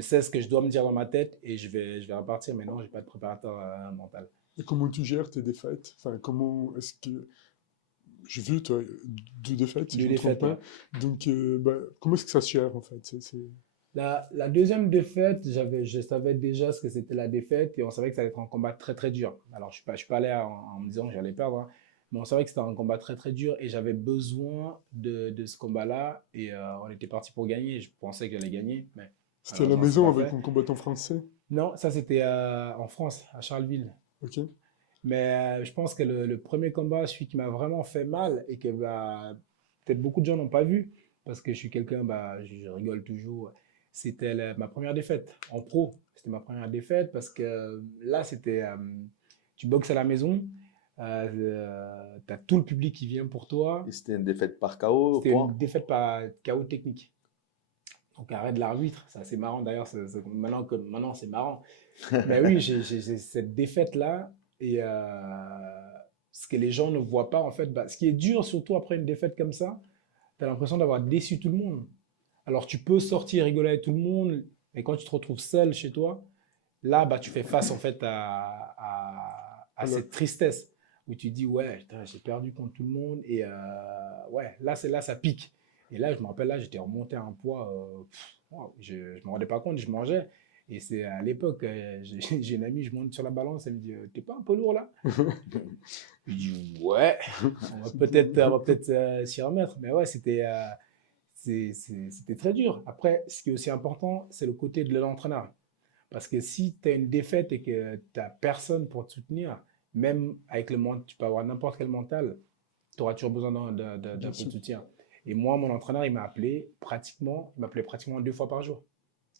sais ce que je dois me dire dans ma tête et je vais repartir. Mais non, je n'ai pas de préparateur mental. Et comment tu gères tes défaites? Enfin, comment est-ce que... J'ai vu, toi, 2 défaites, si je Deux ne me trompe défaites, ouais. pas. Donc, bah, comment est-ce que ça se gère, en fait? La deuxième défaite, je savais déjà ce que c'était la défaite et on savait que ça allait être un combat très très dur. Alors je suis pas allé en me disant que j'allais perdre, hein, mais on savait que c'était un combat très très dur et j'avais besoin de ce combat-là et on était parti pour gagner. Je pensais que j'allais gagner, mais C'était à la malheureusement c'est maison pas avec fait. un combattant français? Non, ça c'était en France, à Charleville. Ok. Mais je pense que le premier combat, celui qui m'a vraiment fait mal et que bah, peut-être beaucoup de gens n'ont pas vu, parce que je suis quelqu'un, bah, je rigole toujours, c'était ma première défaite en pro. C'était ma première défaite parce que là, c'était, tu boxes à la maison, tu as tout le public qui vient pour toi. Et c'était une défaite par KO, C'était une point. défaite par KO technique. Donc arrêt de l'arbitre, c'est assez marrant d'ailleurs, maintenant c'est marrant. Mais oui, j'ai cette défaite-là. Et ce que les gens ne voient pas, en fait, bah, ce qui est dur, surtout après une défaite comme ça, tu as l'impression d'avoir déçu tout le monde. Alors tu peux sortir, rigoler avec tout le monde, mais quand tu te retrouves seul chez toi, là, bah, tu fais face en fait à Alors, cette tristesse où tu dis, ouais, putain, j'ai perdu contre tout le monde. Et ouais, là, ça pique. Et là, je me rappelle, là, j'étais remonté à un poids, wow, je ne me rendais pas compte, je mangeais. Et c'est à l'époque, j'ai une amie, je monte sur la balance, elle me dit, t'es pas un peu lourd là? Je dis, ouais, on va peut-être s'y remettre. Mais ouais, c'était très dur. Après, ce qui est aussi important, c'est le côté de l'entraîneur. Parce que si tu as une défaite et que tu n'as personne pour te soutenir, même avec le mental, tu peux avoir n'importe quel mental, tu auras toujours besoin d'un bien peu de sûr. soutien. Et moi, mon entraîneur, il m'appelait pratiquement 2 fois par jour.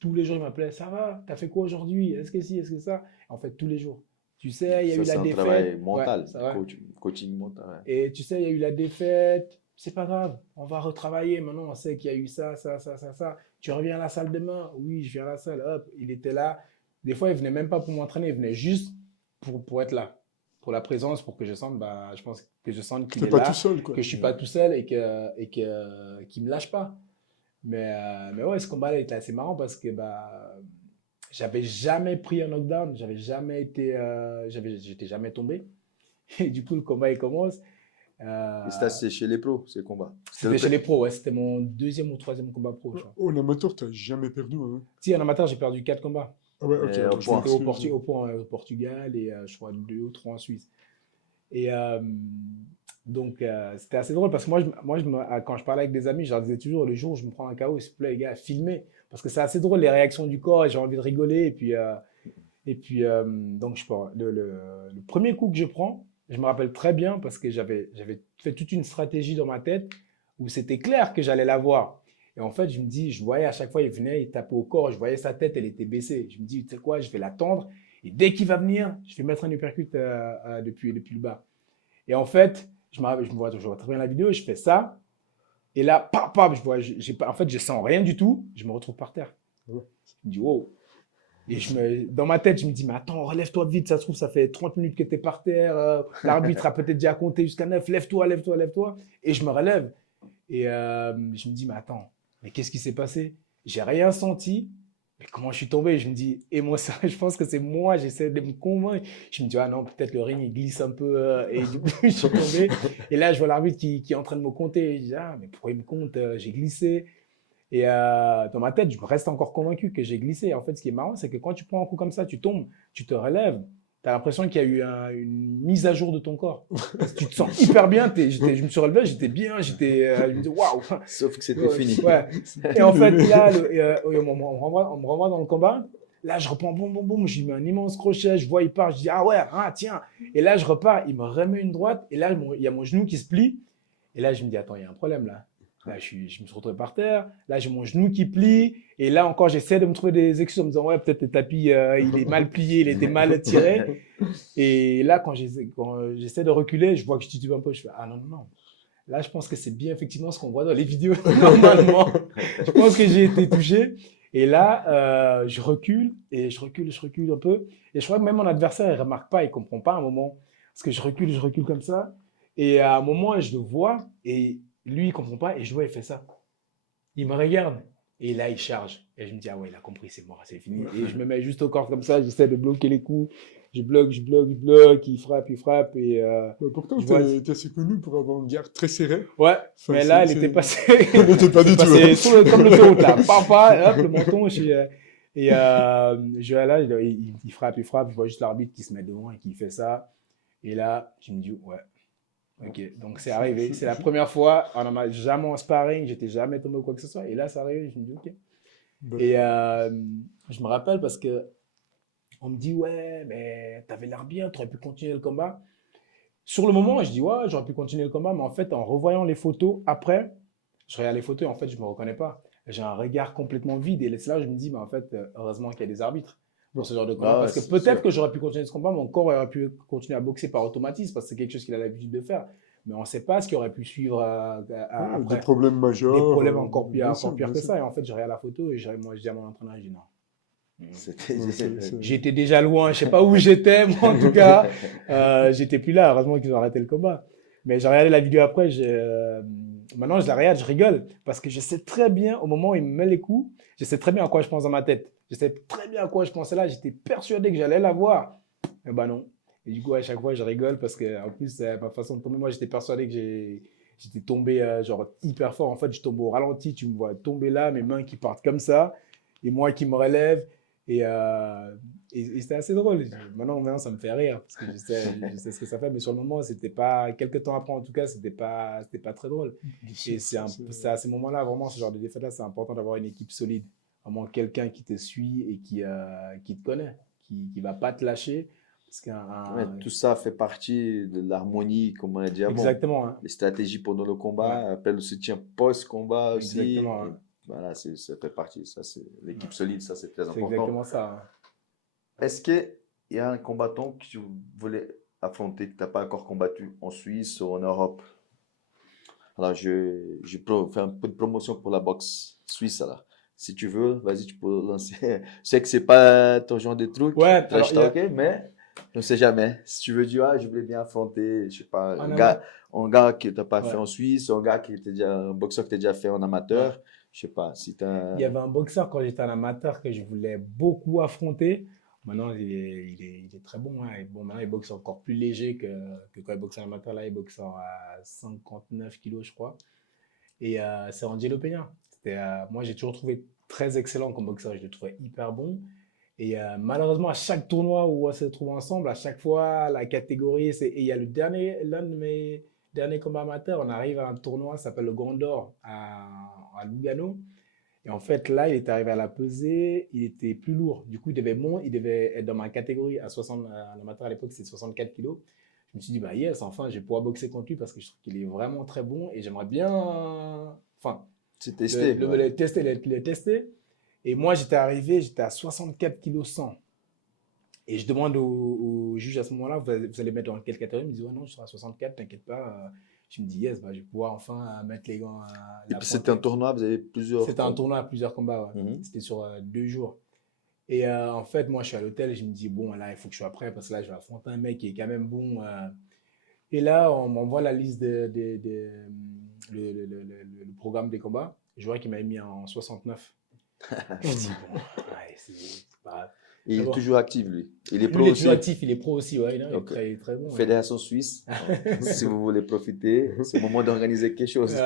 Tous les jours, il m'appelait, ça va, t'as fait quoi aujourd'hui? Est-ce que si, est-ce que ça? En fait, tous les jours. Tu sais, il y a Ça, eu c'est la un travail défaite. Ouais, mental, ça va. coaching mental. Ouais. Et tu sais, il y a eu la défaite. C'est pas grave, on va retravailler. Maintenant, on sait qu'il y a eu ça, ça, ça, ça, ça. Tu reviens à la salle demain? Oui, je viens à la salle. Hop, il était là. Des fois, il venait même pas pour m'entraîner, il venait juste pour être là. Pour la présence, pour que je sente, bah, je pense que je sente Que qu'il t'es est pas tout là, seul, quoi. que je suis pas tout seul qu'il me lâche pas. Mais ouais, ce combat-là était assez marrant parce que bah, j'avais jamais pris un knockdown, j'étais jamais tombé. Et du coup, le combat, il commence. Et ça, Euh, c'est chez les pros, ces combats. C'était chez les pros, ouais, c'était mon deuxième ou troisième combat pro, je crois. En amateur, t'as jamais perdu, hein? Si, en amateur, j'ai perdu 4 combats. Ah ouais, ok, Au alors je point. C'était m'excuse. au Portugal et je crois 2 ou 3 en Suisse. Et donc, c'était assez drôle parce que quand je parlais avec des amis, je leur disais toujours le jour où je me prends un KO, s'il vous plaît, les gars, filmez. Parce que c'est assez drôle, les réactions du corps, et j'ai envie de rigoler. Donc, le premier coup que je prends, je me rappelle très bien parce que j'avais fait toute une stratégie dans ma tête où c'était clair que j'allais l'avoir. Et en fait, je voyais à chaque fois, il venait, il tapait au corps, je voyais sa tête, elle était baissée. Je me dis, tu sais quoi, je vais l'attendre. Et dès qu'il va venir, je vais mettre un uppercut depuis le bas. Et en fait, je vois très bien la vidéo, je fais ça. Et là, pam, en fait, je sens rien du tout. Je me retrouve par terre. Je me dis, wow. Et dans ma tête, je me dis, mais attends, relève-toi vite. Ça se trouve, ça fait 30 minutes que tu es par terre. L'arbitre a peut-être déjà compté jusqu'à 9. Lève-toi. Et je me relève. Et je me dis, mais attends, mais qu'est-ce qui s'est passé? J'ai rien senti. Mais comment je suis tombé? Je me dis, et moi, ça, je pense que c'est moi, j'essaie de me convaincre. Je me dis, ah non, peut-être le ring, il glisse un peu. Et du coup, je suis tombé. Et là, je vois l'arbitre qui est en train de me compter. Et je dis, ah, mais pourquoi il me compte? J'ai glissé. Et dans ma tête, je reste encore convaincu que j'ai glissé. En fait, ce qui est marrant, c'est que quand tu prends un coup comme ça, tu tombes, tu te relèves. Tu as l'impression qu'il y a eu une mise à jour de ton corps. Tu te sens hyper bien. Je me suis relevé, j'étais bien, je me dis waouh. Sauf que c'était fini. Ouais. Et en fait, là, on me renvoie dans le combat. Là, je reprends, boum, j'y mets un immense crochet, je vois, il part, je dis, ah ouais, ah, tiens. Et là, je repars, il me remet une droite, et là, il y a mon genou qui se plie. Et là, je me dis, attends, il y a un problème là. Là, je me suis retrouvé par terre. Là, j'ai mon genou qui plie. Et là, encore, j'essaie de me trouver des excuses en me disant, ouais, peut-être le tapis, il est mal plié, il était mal tiré. Et là, quand j'essaie de reculer, je vois que je titube un peu. Je fais, ah non. Là, je pense que c'est bien effectivement ce qu'on voit dans les vidéos normalement. Je pense que j'ai été touché. Et là, je recule un peu. Et je crois que même mon adversaire, il remarque pas, il comprend pas à un moment. Parce que je recule comme ça. Et à un moment, je le vois. Et lui, il comprend pas. Et je vois, il fait ça. Il me regarde. Et là, il charge. Et je me dis, ah ouais, il a compris, c'est mort, c'est fini. Et je me mets juste au corps comme ça. J'essaie de bloquer les coups. Je bloque. Il frappe. Et pourtant, je vois- t'es assez connu pour avoir une garde très serrée. Ouais, Enfin, mais là, c'est- elle était passée. Elle n'était pas du tout. Passé comme l'autoroute là. Papa, hop, le menton. Et je vois là, il frappe. Je vois juste l'arbitre qui se met devant et qui fait ça. Et là, je me dis, ouais. Ok, donc c'est arrivé. C'est la première fois. On n'a jamais en sparring. J'étais jamais tombé ou quoi que ce soit. Et là, c'est arrivé. Je me dis, ok. Ben, Et je me rappelle parce que on me dit, ouais, mais t'avais l'air bien, t'aurais pu continuer le combat. Sur le moment, je dis, ouais, j'aurais pu continuer le combat, mais en fait, en revoyant les photos après, je regarde les photos et en fait, je me reconnais pas. J'ai un regard complètement vide et là, je me dis, mais en fait, heureusement qu'il y a des arbitres pour ce genre de combat. Ah ouais, Parce que c'est peut-être sûr. que j'aurais pu continuer ce combat, mon corps aurait pu continuer à boxer par automatisme parce que c'est quelque chose qu'il a l'habitude de faire. Mais on ne sait pas ce qui aurait pu suivre des après. problèmes majeurs. Des problèmes encore bien pire que sûr. ça. Et en fait, je regarde la photo et moi, je dis à mon entraîneur, je dis non. C'était. J'étais déjà loin, je sais pas où j'étais, moi en tout cas, j'étais plus là. Heureusement qu'ils ont arrêté le combat. Mais j'ai regardé la vidéo après. Maintenant, je la regarde, je rigole parce que je sais très bien au moment où il me met les coups, je sais très bien à quoi je pense dans ma tête. Je sais très bien à quoi je pensais là. J'étais persuadé que j'allais l'avoir. Mais bah non. Et du coup, à chaque fois, je rigole parce que en plus, ma façon de tomber, moi, j'étais persuadé que j'étais tombé genre hyper fort. En fait, je tombe au ralenti. Tu me vois tomber là, mes mains qui partent comme ça, et moi qui me relève. Et, c'était assez drôle. Maintenant, ça me fait rire parce que je sais ce que ça fait. Mais sur le moment, c'était pas. Quelques temps après, en tout cas, c'était pas très drôle. Et c'est à ces moments-là, vraiment, ce genre de défaite-là, c'est important d'avoir une équipe solide. Vraiment quelqu'un qui te suit et qui te connaît, qui va pas te lâcher. Parce Ouais, tout ça fait partie de l'harmonie, comme on a dit avant. Exactement. Hein. Les stratégies pendant le combat, après le soutien post-combat aussi. Exactement. Et voilà, ça fait partie. Ça, c'est l'équipe solide, ça c'est très C'est important. exactement ça. Hein. Est-ce qu'il y a un combattant que tu voulais affronter, que tu n'as pas encore combattu en Suisse ou en Europe? Alors, je fais un peu de promotion pour la boxe suisse. Alors, si tu veux, vas-y, tu peux lancer. Je sais que c'est pas ton genre de truc, Ouais, trash alors, talk, mais on ne sait jamais. Si tu veux dire, ah, je voulais bien affronter, je sais pas, En un gars que tu n'as pas fait Ouais. en Suisse, un gars qui était déjà, un boxeur que tu as déjà fait en amateur, je sais pas, si tu Il y avait un boxeur quand j'étais en amateur que je voulais beaucoup affronter. Maintenant, il est très bon. Hein. Et bon, maintenant, il boxe encore plus léger que quand il boxait en amateur. Là, il boxe à 59 kilos, je crois. Et c'est Angelo Peña. Moi, j'ai toujours trouvé très excellent comme boxeur. Je le trouvais hyper bon. Et malheureusement, à chaque tournoi où on se trouve ensemble, à chaque fois, la catégorie, et il y a l'un de mes derniers combats amateurs, on arrive à un tournoi, ça s'appelle le Gondor à Lugano. Et en fait, là, il est arrivé à la pesée, il était plus lourd. Du coup, il devait être dans ma catégorie à 60, en amateur à l'époque, c'était 64 kilos. Je me suis dit, bah yes, enfin, je vais pouvoir boxer contre lui parce que je trouve qu'il est vraiment très bon et j'aimerais bien, enfin, c'est testé. le tester, le tester. Et moi, j'étais à 64 kilos 100. Et je demande au juge à ce moment-là, vous allez mettre dans quelle catégorie? Il me dit, ouais, non, je serai à 64, t'inquiète pas. Je me dis, yes, bah, je vais pouvoir enfin mettre les gants à Et puis c'était un l'affronter. tournoi, vous avez plusieurs C'était un combats. tournoi à plusieurs combats, ouais. Mhm. C'était sur 2 jours. Et en fait, moi, je suis à l'hôtel et je me dis, bon, là, il faut que je sois prêt parce que là, je vais affronter un mec qui est quand même bon. Et là, on m'envoie la liste le programme des combats. Je vois qu'il m'a mis en 69. Je me dis, bon, ouais, c'est pas. Et il est D'abord, toujours actif, lui. Il est lui, pro il est toujours aussi. actif, il est pro aussi, ouais, non, il est Donc, très, très bon. Ouais. Fédération Suisse, si vous voulez profiter, c'est le moment d'organiser quelque chose.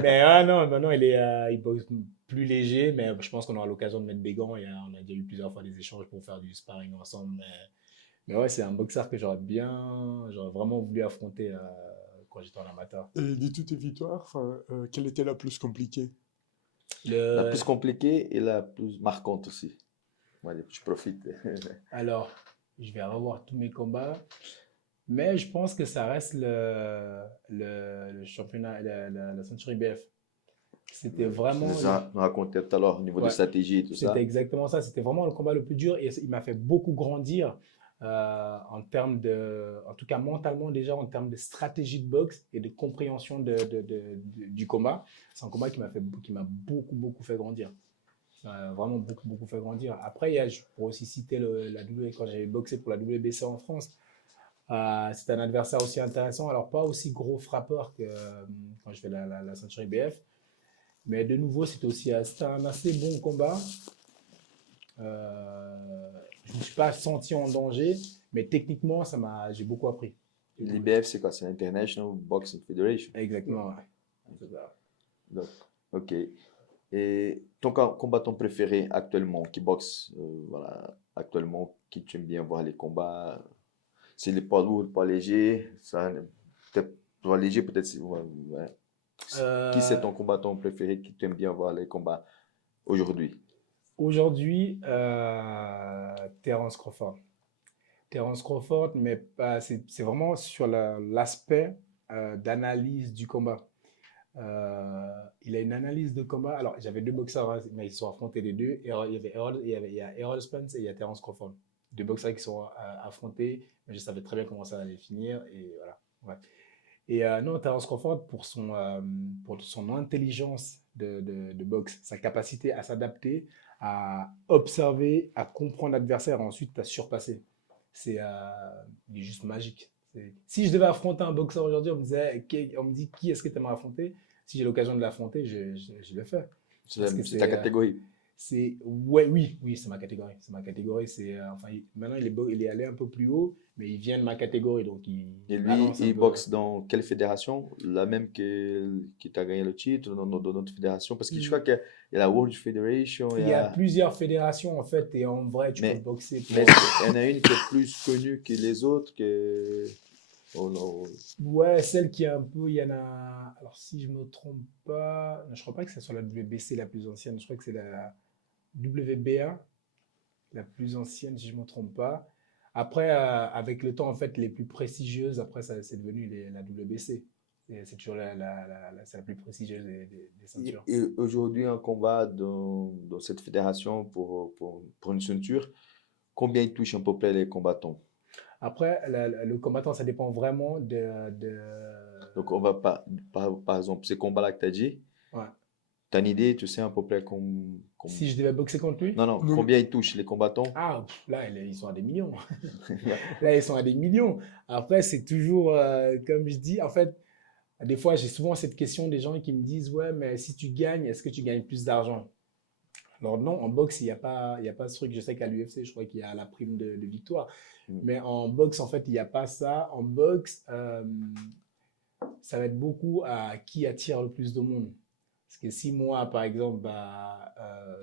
Mais ah non, maintenant il boxe plus léger, mais je pense qu'on aura l'occasion de mettre des gants. On a déjà eu plusieurs fois des échanges pour faire du sparring ensemble. Mais ouais, c'est un boxeur que j'aurais vraiment voulu affronter quand j'étais en amateur. Et de toutes tes victoires, enfin, quelle était la plus compliquée? La plus Le, compliquée et la plus marquante aussi. Allez, je profite. alors, je vais revoir tous mes combats, mais je pense que ça reste le championnat, la ceinture IBF. C'était Tu vraiment nous as raconté tout à l'heure au niveau de ouais, stratégie et tout c'était ça. exactement ça. C'était vraiment le combat le plus dur et il m'a fait beaucoup grandir en termes en tout cas mentalement déjà, en termes de stratégie de boxe et de compréhension du combat. C'est un combat qui m'a beaucoup, beaucoup fait grandir. Vraiment beaucoup, beaucoup fait grandir. Après, je pourrais aussi citer quand j'avais boxé pour la WBC en France. C'était un adversaire aussi intéressant. Alors, pas aussi gros frappeur que quand je fais la ceinture IBF. Mais de nouveau, c'était un assez bon combat. Je ne me suis pas senti en danger, mais techniquement, j'ai beaucoup appris. L'IBF, c'est quoi? C'est l'International Boxing Federation. Exactement, ouais. C'est ça. Donc, ok. Et ton combattant préféré actuellement, qui boxe, voilà, actuellement, qui tu aimes bien voir les combats, c'est les poids lourds, poids légers, ça, peut-être poids léger, peut-être, ouais, ouais. Qui c'est Euh, ton combattant préféré qui tu aimes bien voir les combats aujourd'hui? Aujourd'hui, Terence Crawford. Terence Crawford, mais c'est vraiment sur l'aspect d'analyse du combat. Il a une analyse de combat. Alors, j'avais deux boxeurs, hein, mais ils se sont affrontés les deux. Il y a Errol Spence et il y a Terence Crawford. Deux boxeurs qui sont affrontés, mais je savais très bien comment ça allait finir. Et voilà. Ouais. Et non, Terence Crawford, pour son intelligence de boxe, sa capacité à s'adapter, à observer, à comprendre l'adversaire et ensuite à surpasser. C'est, il est juste magique. Si je devais affronter un boxeur aujourd'hui, on me dit qui est-ce que tu aimerais affronter? Si j'ai l'occasion de l'affronter, je le fais. Parce que C'est ta catégorie. ouais, oui, oui, c'est ma catégorie. C'est ma catégorie. Enfin, maintenant, il est allé un peu plus haut, mais il vient de ma catégorie, donc Et il lui, balance un il peu. boxe dans quelle fédération? La même qui t'a gagné le titre, dans notre fédération? Parce que je crois Il, qu'il y a la World Federation, il y il y a a... plusieurs fédérations, en fait, et en vrai, tu peux Mais, boxer mais pour. il y en a une qui est plus connue que les autres, que... Oh non. Ouais, celle qui est un peu, il y en a. Alors, si je me trompe pas, non, je crois pas que ce soit la WBC la plus ancienne. Je crois que c'est la WBA la plus ancienne, si je me trompe pas. Après, avec le temps, en fait, les plus prestigieuses, après, ça, c'est devenu la WBC. C'est toujours c'est la plus prestigieuse des ceintures. Et aujourd'hui, un combat dans cette fédération pour une ceinture, combien il touche à peu près les combattants? Après, le combattant, ça dépend vraiment Donc, on va pas, par exemple, ces combats-là que tu as dit, ouais. tu as une idée, tu sais à peu près Si je devais boxer contre lui, non, non, Non, combien ils touchent les combattants? ah, là, ils sont à des millions. Là, ils sont à des millions. Après, c'est toujours, comme je dis, en fait, des fois, j'ai souvent cette question des gens qui me disent, ouais, mais si tu gagnes, est-ce que tu gagnes plus d'argent? Alors non, en boxe, il y a pas ce truc. Je sais qu'à l'UFC, je crois qu'il y a la prime de victoire. Mais en boxe, en fait, il n'y a pas ça. En boxe, ça va être beaucoup à qui attire le plus de monde. Parce que si moi, par exemple,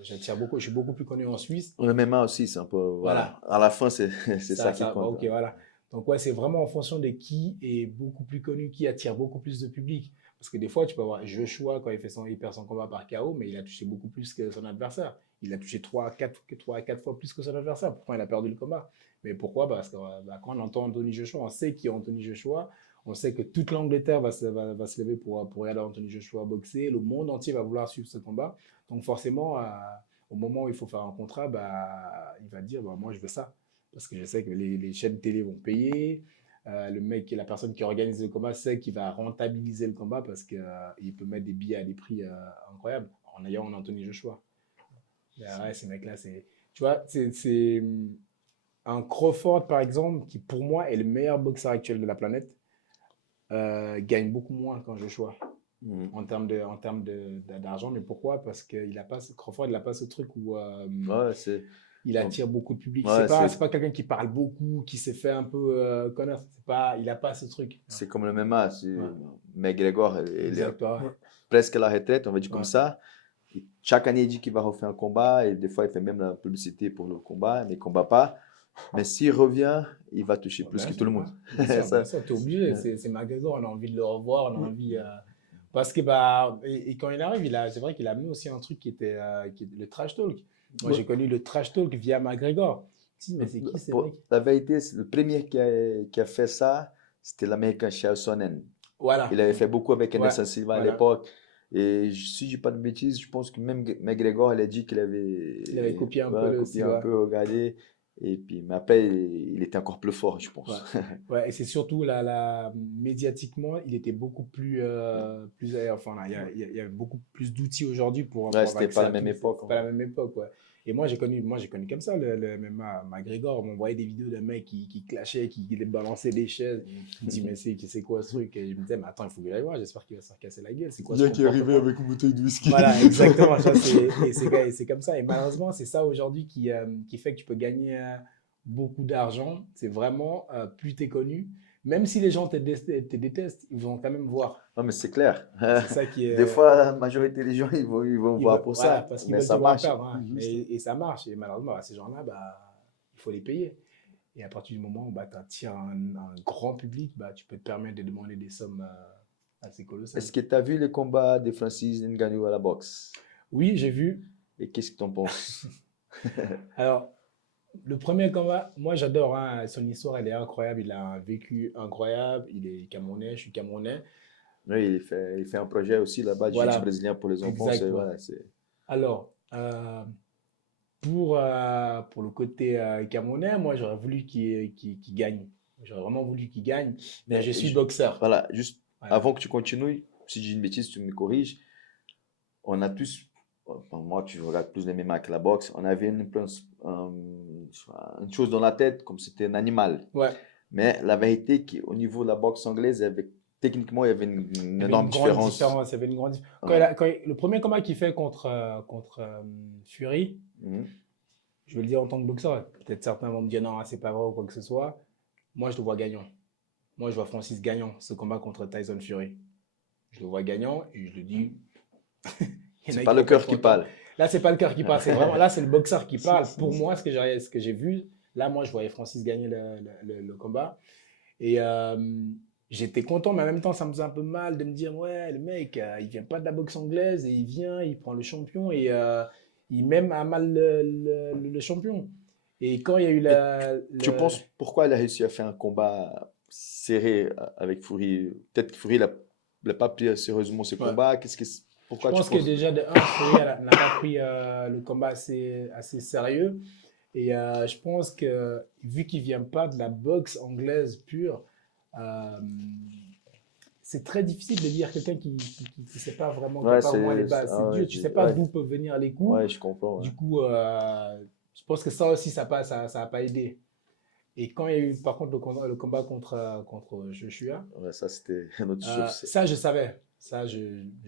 j'attire beaucoup, je suis beaucoup plus connu en Suisse, Le MMA aussi, c'est un peu, voilà. voilà, À la fin, c'est c'est ça qui bah, compte, ok, hein. voilà. Donc ouais, c'est vraiment en fonction de qui est beaucoup plus connu, qui attire beaucoup plus de public. Parce que des fois, tu peux avoir Joshua quand il perd son combat par KO, mais il a touché beaucoup plus que son adversaire. Il a touché 3 à 4 fois plus que son adversaire. Pourtant, il a perdu le combat. Mais pourquoi? Parce que quand on entend Anthony Joshua, on sait qui est Anthony Joshua. On sait que toute l'Angleterre va se lever pour regarder Anthony Joshua boxer. Le monde entier va vouloir suivre ce combat. Donc forcément, au moment où il faut faire un contrat, il va dire, moi je veux ça. parce que je sais que les chaînes télé vont payer. Le mec, la personne qui organise le combat sait qu'il va rentabiliser le combat parce qu'il peut mettre des billets à des prix incroyables en ayant un Anthony Joshua. Mais ouais, ces mecs-là, tu vois, c'est un Crawford, par exemple, qui pour moi est le meilleur boxeur actuel de la planète, gagne beaucoup moins qu'un Joshua d'argent. Mais pourquoi? Parce que Crawford, il n'a pas ce truc où Ouais, c'est. il attire beaucoup de public. Ouais, C'est pas quelqu'un qui parle beaucoup, qui s'est fait un peu connaître. Il n'a pas ce truc. c'est comme le MMA. Ouais. McGregor, il est Exactement. Ouais. presque à la retraite, on va dire comme Ouais. ça. Et chaque année, il dit qu'il va refaire un combat et des fois, il fait même la publicité pour le combat, mais il ne combat pas. Mais s'il revient, il va toucher plus Bien que sûr, tout le monde. Bien sûr, Ça, bien sûr, t'es obligé. C'est McGregor, on a envie de le revoir, on a envie. Parce que, bah, et quand il arrive, c'est vrai qu'il a amené aussi un truc qui était le trash talk. Moi, Ouais. j'ai connu le trash talk via McGregor. Je me dis, mais c'est qui ces Pour mecs? la vérité, le premier qui a fait ça, c'était l'Américain Chael Sonnen. Voilà. Il avait fait beaucoup avec Ouais, Anderson Silva à voilà. l'époque. Et si je dis pas de bêtises, je pense que même McGregor, il a dit qu'il Il avait copié un peu ouais, le copié style. un Ouais. peu, regardé. Et puis, mais après, il était encore plus fort, je pense. Ouais. Ouais, et c'est surtout médiatiquement, il était beaucoup enfin, là, il y a beaucoup plus d'outils aujourd'hui pour Ouais, avoir c'était accès pas à la même tout. époque. C'est pas la même époque, ouais. Et moi, j'ai connu comme ça le MMA. McGregor, on voyait des vidéos d'un mec qui clashait, qui balançait des chaises. Je me dis, mais c'est quoi ce truc? Et je me disais, mais attends, il faut que j'aille voir, j'espère qu'il va se faire casser la gueule. C'est quoi Le ce gars qui est arrivé comportement? avec une bouteille de whisky. Voilà, exactement. Ça, c'est comme ça. Et malheureusement, c'est ça aujourd'hui qui fait que tu peux gagner beaucoup d'argent. C'est vraiment, plus tu es connu, même si les gens te détestent, ils vont quand même voir. Non, mais c'est clair. C'est ça qui Des est. fois, la majorité des gens, ils vont voir pour Voilà, ça. parce qu'ils Mais veulent te ça voir marche. perdre, hein. Et ça marche. Et malheureusement, bah, ces gens-là, bah, il faut les payer. Et à partir du moment où bah, tu attires un grand public, bah, tu peux te permettre de demander des sommes assez colossales. Est-ce que tu as vu le combat de Francis Ngannou à la boxe? Oui, j'ai vu. Et qu'est-ce que tu en penses? Alors, le premier combat, moi j'adore, hein, son histoire, elle est incroyable. Il a un vécu incroyable. Il est camerounais, je suis camerounais. Oui, il fait un projet aussi là-bas, du jiu-jitsu Voilà, brésilien pour les enfants. exactement. Voilà, Alors, pour le côté camerounais, moi j'aurais voulu qu'il gagne. J'aurais vraiment voulu qu'il gagne, mais je suis boxeur. Voilà, juste Voilà. avant que tu continues, si j'ai une bêtise, tu me corriges. On a tous, enfin, moi tu regardes plus les MMA que la boxe, on avait une chose dans la tête comme c'était un animal. Ouais. Mais la vérité, qu'au niveau de la boxe anglaise, techniquement, il y avait une Il y avait énorme une grande différence. différence. Il y avait une grande Ouais. le premier combat qu'il fait contre Fury, Mhm. je vais le dire en tant que boxeur, peut-être certains vont me dire non, c'est pas vrai ou quoi que ce soit. Moi, je le vois gagnant. Moi, je vois Francis gagnant ce combat contre Tyson Fury. Je le vois gagnant et je le dis. Il y en a C'est qui pas vont le être cœur qui contents. parle. Là, c'est pas le cœur qui parle, c'est vraiment là, c'est le boxeur qui parle. Pour moi, ce que j'ai vu, là, moi, je voyais Francis gagner le combat et j'étais content, mais en même temps, ça me faisait un peu mal de me dire ouais, le mec, il vient pas de la boxe anglaise et il vient, il prend le champion et il met à mal le champion. Et quand il y a eu Mais tu penses pourquoi il a réussi à faire un combat serré avec Fury? Peut-être que Fury l'a pas pris sérieusement ce Ouais. combat. Je Pourquoi tu pense que penses? déjà, de un, Fury n'a pas pris le combat assez sérieux. Et je pense que vu qu'il vient pas de la boxe anglaise pure, euh, c'est très difficile de lire quelqu'un qui sait pas vraiment, qui a Ouais, pas vraiment les bases. C'est dur, tu sais pas ouais, d'où peuvent venir les coups. ouais, je comprends. Ouais. Du coup, je pense que ça aussi, ça a pas aidé. Et quand il y a eu par contre le combat contre Joshua, Ouais, ça, c'était une autre chose. ça je savais. Ça, je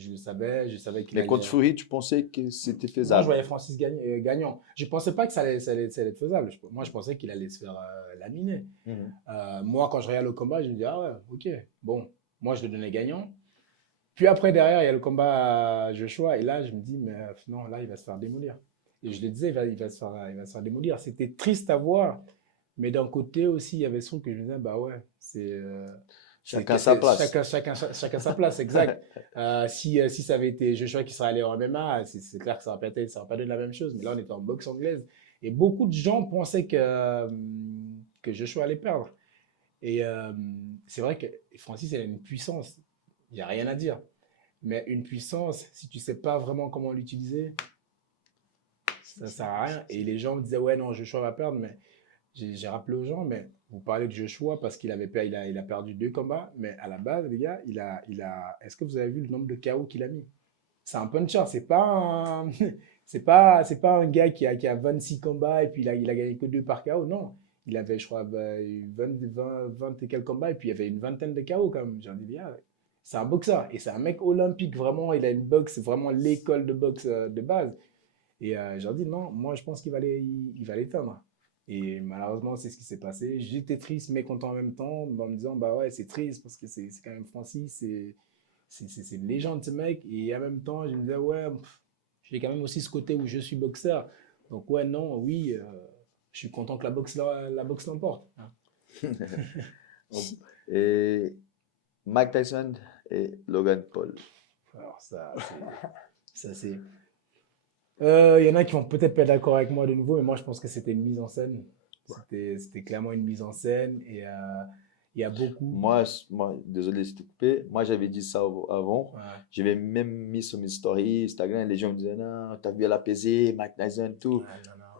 le savais. Je savais qu'il Mais allait. contre Fury, tu pensais que c'était Moi, je faisable? voyais Francis gagnant. Je ne pensais pas que ça allait être faisable. Moi, je pensais qu'il allait se faire laminer. Mhm. Moi, quand je regarde le combat, je me dis, ah ouais, ok, bon, moi, je le donnais gagnant. Puis après, derrière, il y a le combat à Joshua. Et là, je me dis, mais non, là, il va se faire démolir. Et je le disais, il va se faire démolir. C'était triste à voir. Mais d'un côté aussi, il y avait ce truc que je me disais, bah ouais, Chacun sa place. Chacun sa place, exact. Si ça avait été Joshua qui serait allé en MMA, c'est clair que ça n'aurait pas donné la même chose. Mais là, on était en boxe anglaise. Et beaucoup de gens pensaient que Joshua allait perdre. Et c'est vrai que Francis, il a une puissance. Il n'y a rien à dire. Mais une puissance, si tu ne sais pas vraiment comment l'utiliser, ça ne sert à rien. Et les gens me disaient, ouais, non, Joshua va perdre. Mais j'ai rappelé aux gens, mais vous parlez de Joshua parce il a perdu 2 combats, mais à la base, les gars, est-ce que vous avez vu le nombre de KO qu'il a mis? C'est un puncher, c'est pas un gars qui a 26 combats et puis il a gagné que 2 par KO, non. Il avait, je crois, 20 et quelques combats et puis il y avait une vingtaine de KO quand même. J'ai dit, bien, c'est un boxeur et c'est un mec olympique, vraiment, il a une boxe, c'est vraiment l'école de boxe de base. Et j'ai dit, non, moi je pense il va l'éteindre. Et malheureusement, c'est ce qui s'est passé. J'étais triste, mécontent en même temps, en me disant, bah ouais, c'est triste parce que c'est quand même Francis, c'est une légende ce mec. Et en même temps, je me disais, ouais, j'ai quand même aussi ce côté où je suis boxeur. Donc, ouais, non, oui, je suis content que la boxe l'emporte, hein. Et Mike Tyson et Logan Paul. Alors, ça, c'est. Il y en a qui vont peut-être pas être d'accord avec moi de nouveau, mais moi, je pense que c'était une mise en scène. C'était clairement une mise en scène. Et il y a beaucoup. Moi, désolé si tu coupé, moi j'avais dit ça avant. Ouais, J'avais même mis sur mes stories Instagram, les gens me disaient non, t'as vu à l'apaiser, Mike Tyson, tout. ouais,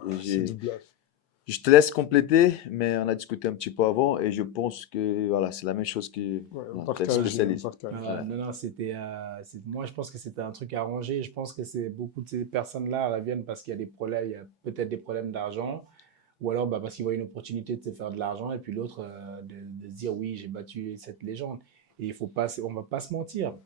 non, Et non. C'est du bluff. je te laisse compléter, mais on a discuté un petit peu avant et je pense que voilà, c'est la même chose que Ouais, on voilà, t'es partage, on spécialiste. partage. Ouais. Non, non, moi, je pense que c'était un truc arrangé. Je pense que c'est beaucoup de ces personnes-là, elles viennent parce qu'il y a des problèmes, il y a peut-être des problèmes d'argent, ou alors bah, parce qu'ils voient une opportunité de se faire de l'argent, et puis l'autre, de se dire oui, j'ai battu cette légende. Et il faut pas, on va pas se mentir.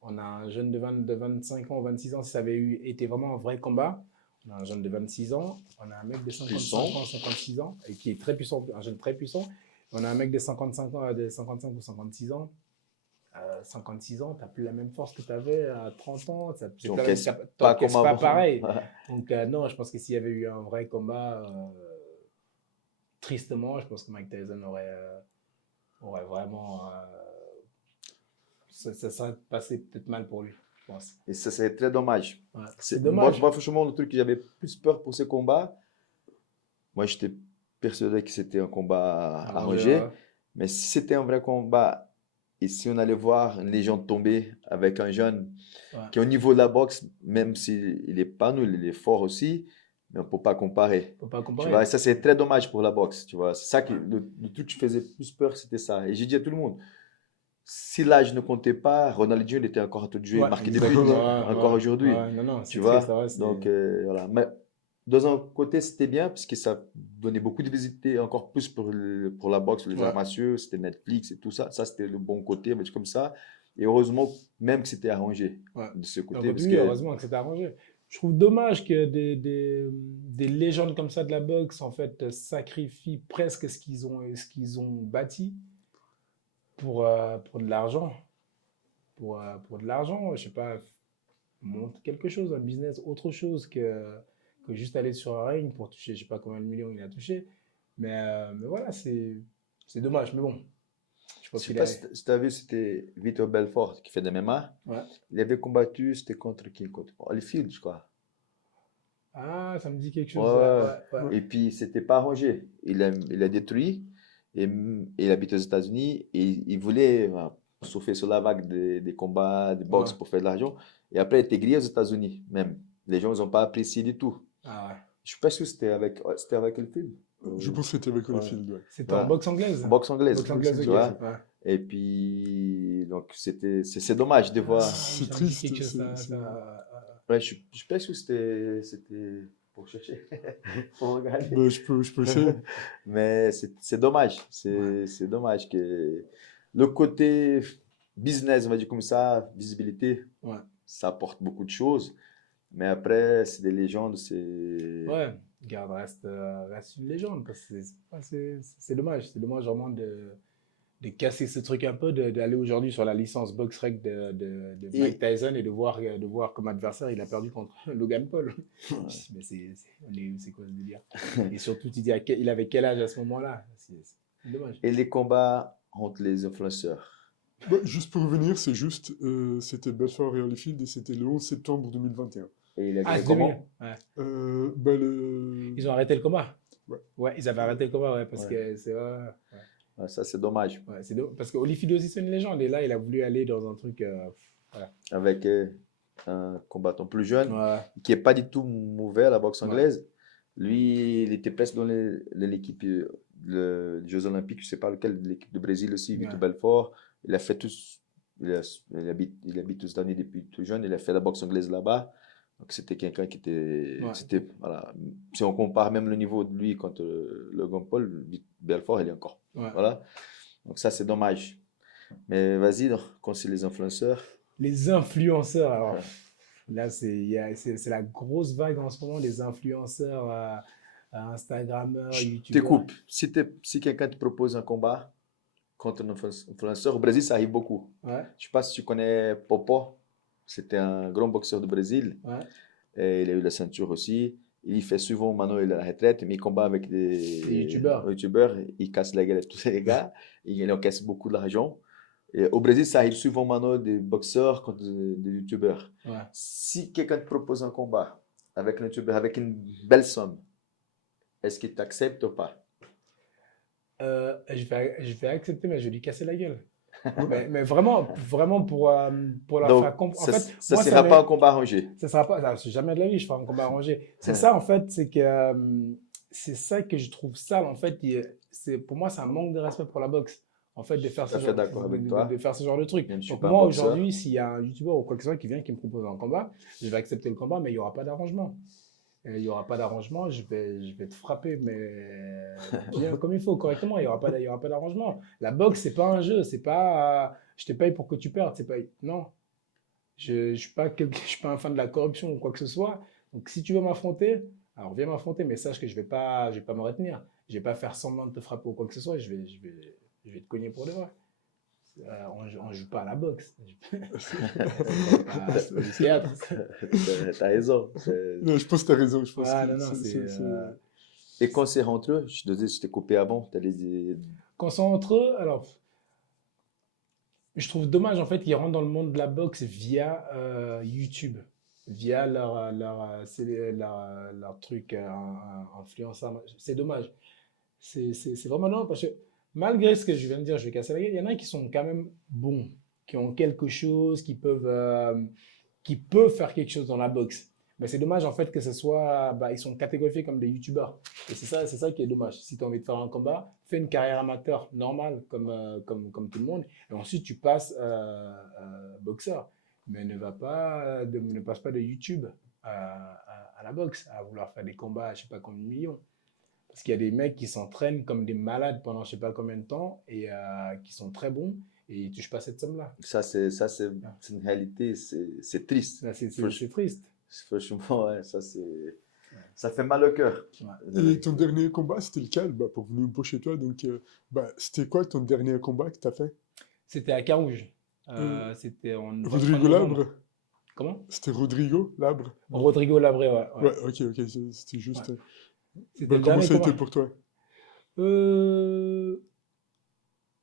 On a un jeune de 25 ans, 26 ans, si ça avait été vraiment un vrai combat. On a un jeune de 26 ans, on a un mec de 55 Puissant. ans, 56 ans, et qui est très puissant, un jeune très puissant. On a un mec de 55 ans, de 55 ou 56 ans. 56 ans, tu n'as plus la même force que tu avais à 30 ans. C'est plus la même, T'encaisses pas comme t'encaisses pas avant. pareil. Ouais. Donc, non, je pense que s'il y avait eu un vrai combat, tristement, je pense que Mike Tyson aurait vraiment. Ça serait passé peut-être mal pour lui, je pense. Et ça, c'est très dommage. Ouais, c'est Moi, dommage. franchement, le truc que j'avais plus peur pour ce combat, moi, j'étais persuadé que c'était un combat Arrangé, arrangé. ouais. Mais si c'était un vrai combat, et si on allait voir une légende tomber avec un jeune Ouais. qui est au niveau de la boxe, même s'il n'est pas nul, il est fort aussi, mais on ne peut pas comparer. Faut pas Tu vois, comparer. et ça, c'est très dommage pour la boxe. Tu vois, c'est ça qui, le truc qui faisait plus peur, c'était ça. Et j'ai dit à tout le monde, si l'âge ne comptait pas, Ronaldinho, il était encore en train de jouer, Ouais, marquer des buts, Exactement. encore aujourd'hui. Non, non, Tu c'est triste, vois, ouais, donc voilà. Mais dans un côté, c'était bien, parce que ça donnait beaucoup de visibilité, encore plus pour la boxe, les ouais, arts martiaux, c'était Netflix et tout ça. Ça, c'était le bon côté, mais comme ça. Et heureusement, même que c'était arrangé ouais. de ce Donc, côté, parce oui, que heureusement que c'était arrangé. Je trouve dommage que des légendes comme ça de la boxe, en fait, sacrifient presque ce qu'ils ont bâti pour de l'argent. Pour de l'argent, je sais pas, monte quelque chose, un business, autre chose que juste aller sur un ring pour toucher, je sais pas combien de millions il a touché. Mais voilà, c'est dommage. Mais bon, je je pense sais qu'il pas a. si tu as vu, c'était Vitor Belfort qui fait de MMA. Ouais. Il avait combattu, c'était contre qui? Contre Holyfield, je crois. Ah, ça me dit quelque Ouais, chose. Ouais, ouais. ouais, ouais. Et puis, c'était pas arrangé. Il a détruit. Et il habite aux États-Unis. Et il voulait surfer sur la vague des combats, des boxe Ouais. pour faire de l'argent. Et après, il était grillé aux États-Unis, même. Les gens, ils n'ont pas apprécié du tout. Ah ouais. Je suis pas sûr que c'était avec le film. Je pense que c'était avec Ouais. Holyfield, ouais. C'était en Voilà. boxe anglaise. Boxe anglaise, Boxe anglaise, tu ok. vois. Ouais. Et puis, donc, c'est dommage de voir. C'est Ça me dit triste. quelque chose. Ouais, je suis pas sûr que c'était pour chercher, pour regarder. Ben, je peux essayer. Mais c'est dommage. Ouais. C'est dommage que le côté business, on va dire comme ça, visibilité, Ouais. ça apporte beaucoup de choses. Mais après, c'est des légendes, c'est. Ouais. Garde reste une légende parce que c'est dommage. C'est dommage vraiment de casser ce truc un peu, d'aller aujourd'hui sur la licence box-rec de Mike Et Tyson et de voir comme adversaire, il a perdu contre Logan Paul. Mais c'est quoi ce délire? Et surtout, tu dis, il avait quel âge à ce moment-là? C'est dommage. et les combats entre les influenceurs. Ben, juste pour revenir, c'est juste, c'était Belfort et Holyfield et c'était le 11 septembre 2021. Et il a Ah, gagné c'est 2000. comment? Ouais. Ben, le... Ils ont arrêté le combat. Ouais. Ouais, ils avaient arrêté le combat, ouais, parce Ouais. que c'est. Ouais, Ouais, ça, c'est dommage. ouais, parce que Holyfield aussi, c'est une légende. Et là, il a voulu aller dans un truc. Voilà. Avec un combattant plus jeune, Ouais, qui n'est pas du tout mauvais à la boxe ouais, anglaise. Lui, il était presque dans l'équipe des Jeux Olympiques, je ne sais pas lequel, l'équipe de Brésil aussi, Vitor Ouais. Belfort. Il a fait tous, il habite aux États-Unis depuis tout jeune. Il a fait la boxe anglaise là-bas. Donc c'était quelqu'un qui était, Ouais. c'était, voilà. Si on compare même le niveau de lui contre Logan Paul, Belfort, il est encore, Ouais. voilà. Donc ça, c'est dommage. Mais vas-y, donc, concerne les influenceurs. Les influenceurs, alors Ouais. là, c'est la grosse vague en ce moment des influenceurs, Instagrammeurs, Je YouTubeurs. t'écoute. Si quelqu'un te propose un combat contre un influenceur, au Brésil, ça arrive beaucoup. Ouais, Je ne sais pas si tu connais Popo. C'était un grand boxeur du Brésil. ouais, Et il a eu la ceinture aussi. Il fait souvent, maintenant il est à la retraite, mais il combat avec les des YouTubeurs. youtubeurs. Il casse la gueule à tous ces gars. Il encaisse beaucoup d'argent. Et au Brésil, ça arrive souvent maintenant des boxeurs contre des youtubeurs. Ouais. Si quelqu'un te propose un combat avec un youtubeur, avec une belle somme, est-ce qu'il t'accepte ou pas? Je vais accepter, mais je vais lui casser la gueule. Mais vraiment, vraiment pour la Donc, faire comprendre. En ça fait, ne moi, sera pas un combat arrangé. ça sera pas, c'est jamais de la vie, je ferai un combat arrangé. C'est ça, en fait, c'est ça que je trouve sale. En fait, pour moi, c'est un manque de respect pour la boxe. En fait, de faire Tout à ce fait genre, d'accord avec toi. de faire ce genre de truc. Même si je suis Donc, pas un moi, boxeur. aujourd'hui, s'il y a un youtubeur ou quoi que ce soit qui vient, qui me propose un combat, je vais accepter le combat, mais il n'y aura pas d'arrangement. Il n'y aura pas d'arrangement, je vais te frapper, mais bien comme il faut, correctement. Il n'y aura pas d'arrangement. La boxe, c'est pas un jeu, c'est pas je te paye pour que tu perdes. C'est pas, non, je ne suis pas, je suis pas un fan de la corruption ou quoi que ce soit. Donc, si tu veux m'affronter, alors viens m'affronter, mais sache que je vais pas me retenir. Je vais pas faire semblant de te frapper ou quoi que ce soit. Je vais te cogner pour de vrai. On joue pas à la boxe. C'est pas du théâtre. T'as raison. Non, je pense que tu as raison. Je pense Ah, que non, non, Et quand c'est entre eux, je t'ai coupé avant, tu allais dire. quand c'est entre eux, alors, je trouve dommage, en fait, qu'ils rentrent dans le monde de la boxe via YouTube, via leur truc influenceur. C'est dommage. C'est vraiment dommage parce que malgré ce que je viens de dire, je vais casser la gueule, il y en a qui sont quand même bons, qui ont quelque chose, qui peuvent faire quelque chose dans la boxe. Mais c'est dommage en fait que ce soit, bah, ils sont catégorifiés comme des youtubeurs. Et c'est ça qui est dommage. Si tu as envie de faire un combat, fais une carrière amateur normale comme tout le monde. Et ensuite tu passes boxeur. Mais ne passe pas de YouTube à la boxe, à vouloir faire des combats à je sais pas combien de millions. Parce qu'il y a des mecs qui s'entraînent comme des malades pendant je sais pas combien de temps et qui sont très bons et ils touchent pas cette somme-là. C'est une réalité, c'est triste. C'est triste. Franchement, ouais, ça fait mal au cœur. Ouais. Et ton dernier combat, c'était lequel? Bah, pour venir un peu chez toi, donc, bah, c'était quoi ton dernier combat que tu as fait? C'était à Carouge. C'était en Rodrigo Labre? Comment? C'était Rodrigo Labre? Rodrigo Labré, ouais. Ouais, ok, c'était juste. Ouais. C'était Bah, le comment dernier ça a été combat. pour toi?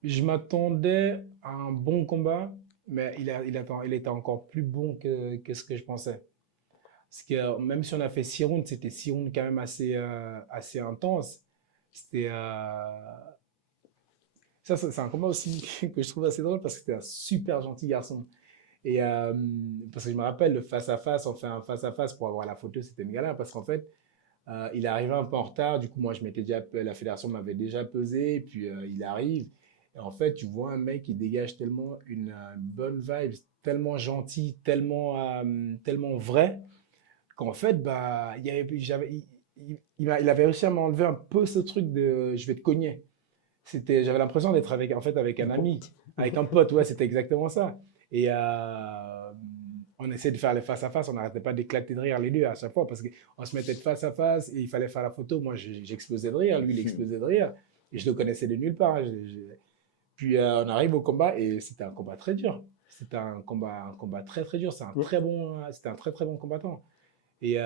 Je m'attendais à un bon combat, mais il était encore plus bon que ce que je pensais. Parce que même si on a fait 6 rounds, c'était 6 rounds quand même assez intense. C'était, ça, c'est un combat aussi que je trouve assez drôle parce que c'était un super gentil garçon. Et parce que je me rappelle, le face-à-face, on fait un face-à-face pour avoir la photo, c'était une galère parce qu'en fait, il est arrivé un peu en retard. Du coup, moi, la fédération m'avait déjà pesé. Et puis, il arrive. Et en fait, tu vois un mec qui dégage tellement une bonne vibe, tellement gentil, tellement vrai, qu'en fait, bah, il avait réussi à m'enlever un peu ce truc de je vais te cogner. J'avais l'impression d'être en fait, avec un ami, avec un pote. Ouais, c'était exactement ça. Et on essayait de faire les face à face, on n'arrêtait pas d'éclater de rire les deux à chaque fois parce qu'on se mettait de face à face et il fallait faire la photo. Moi, j'explosais de rire, lui, il explosait de rire et je le connaissais de nulle part. Puis on arrive au combat et c'était un combat très dur. C'était un combat très très dur. C'était un très très bon combattant. Et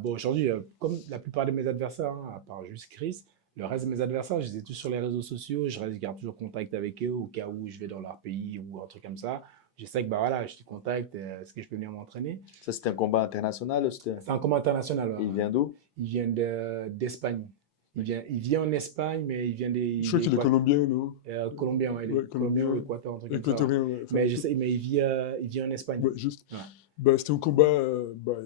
bon, aujourd'hui, comme la plupart de mes adversaires, hein, à part juste Chris, le reste de mes adversaires, je les ai tous sur les réseaux sociaux. Je garde toujours contact avec eux au cas où je vais dans leur pays ou un truc comme ça. Je sais que bah voilà, je te contacte, est-ce que je peux venir m'entraîner? Ça, c'était un combat international ou c'était... C'est un combat international. Il vient d'où? Il vient d'Espagne. Il vient en Espagne, mais il vient des. Je crois qu'il est colombien, non? Colombien, ouais, Ouais, colombien ou colombien. Équateur, un truc comme ça. Équatorien, ouais. Enfin, Mais je sais, mais il vit en Espagne. ouais, juste. Ouais. Bah, c'était un combat. Bah,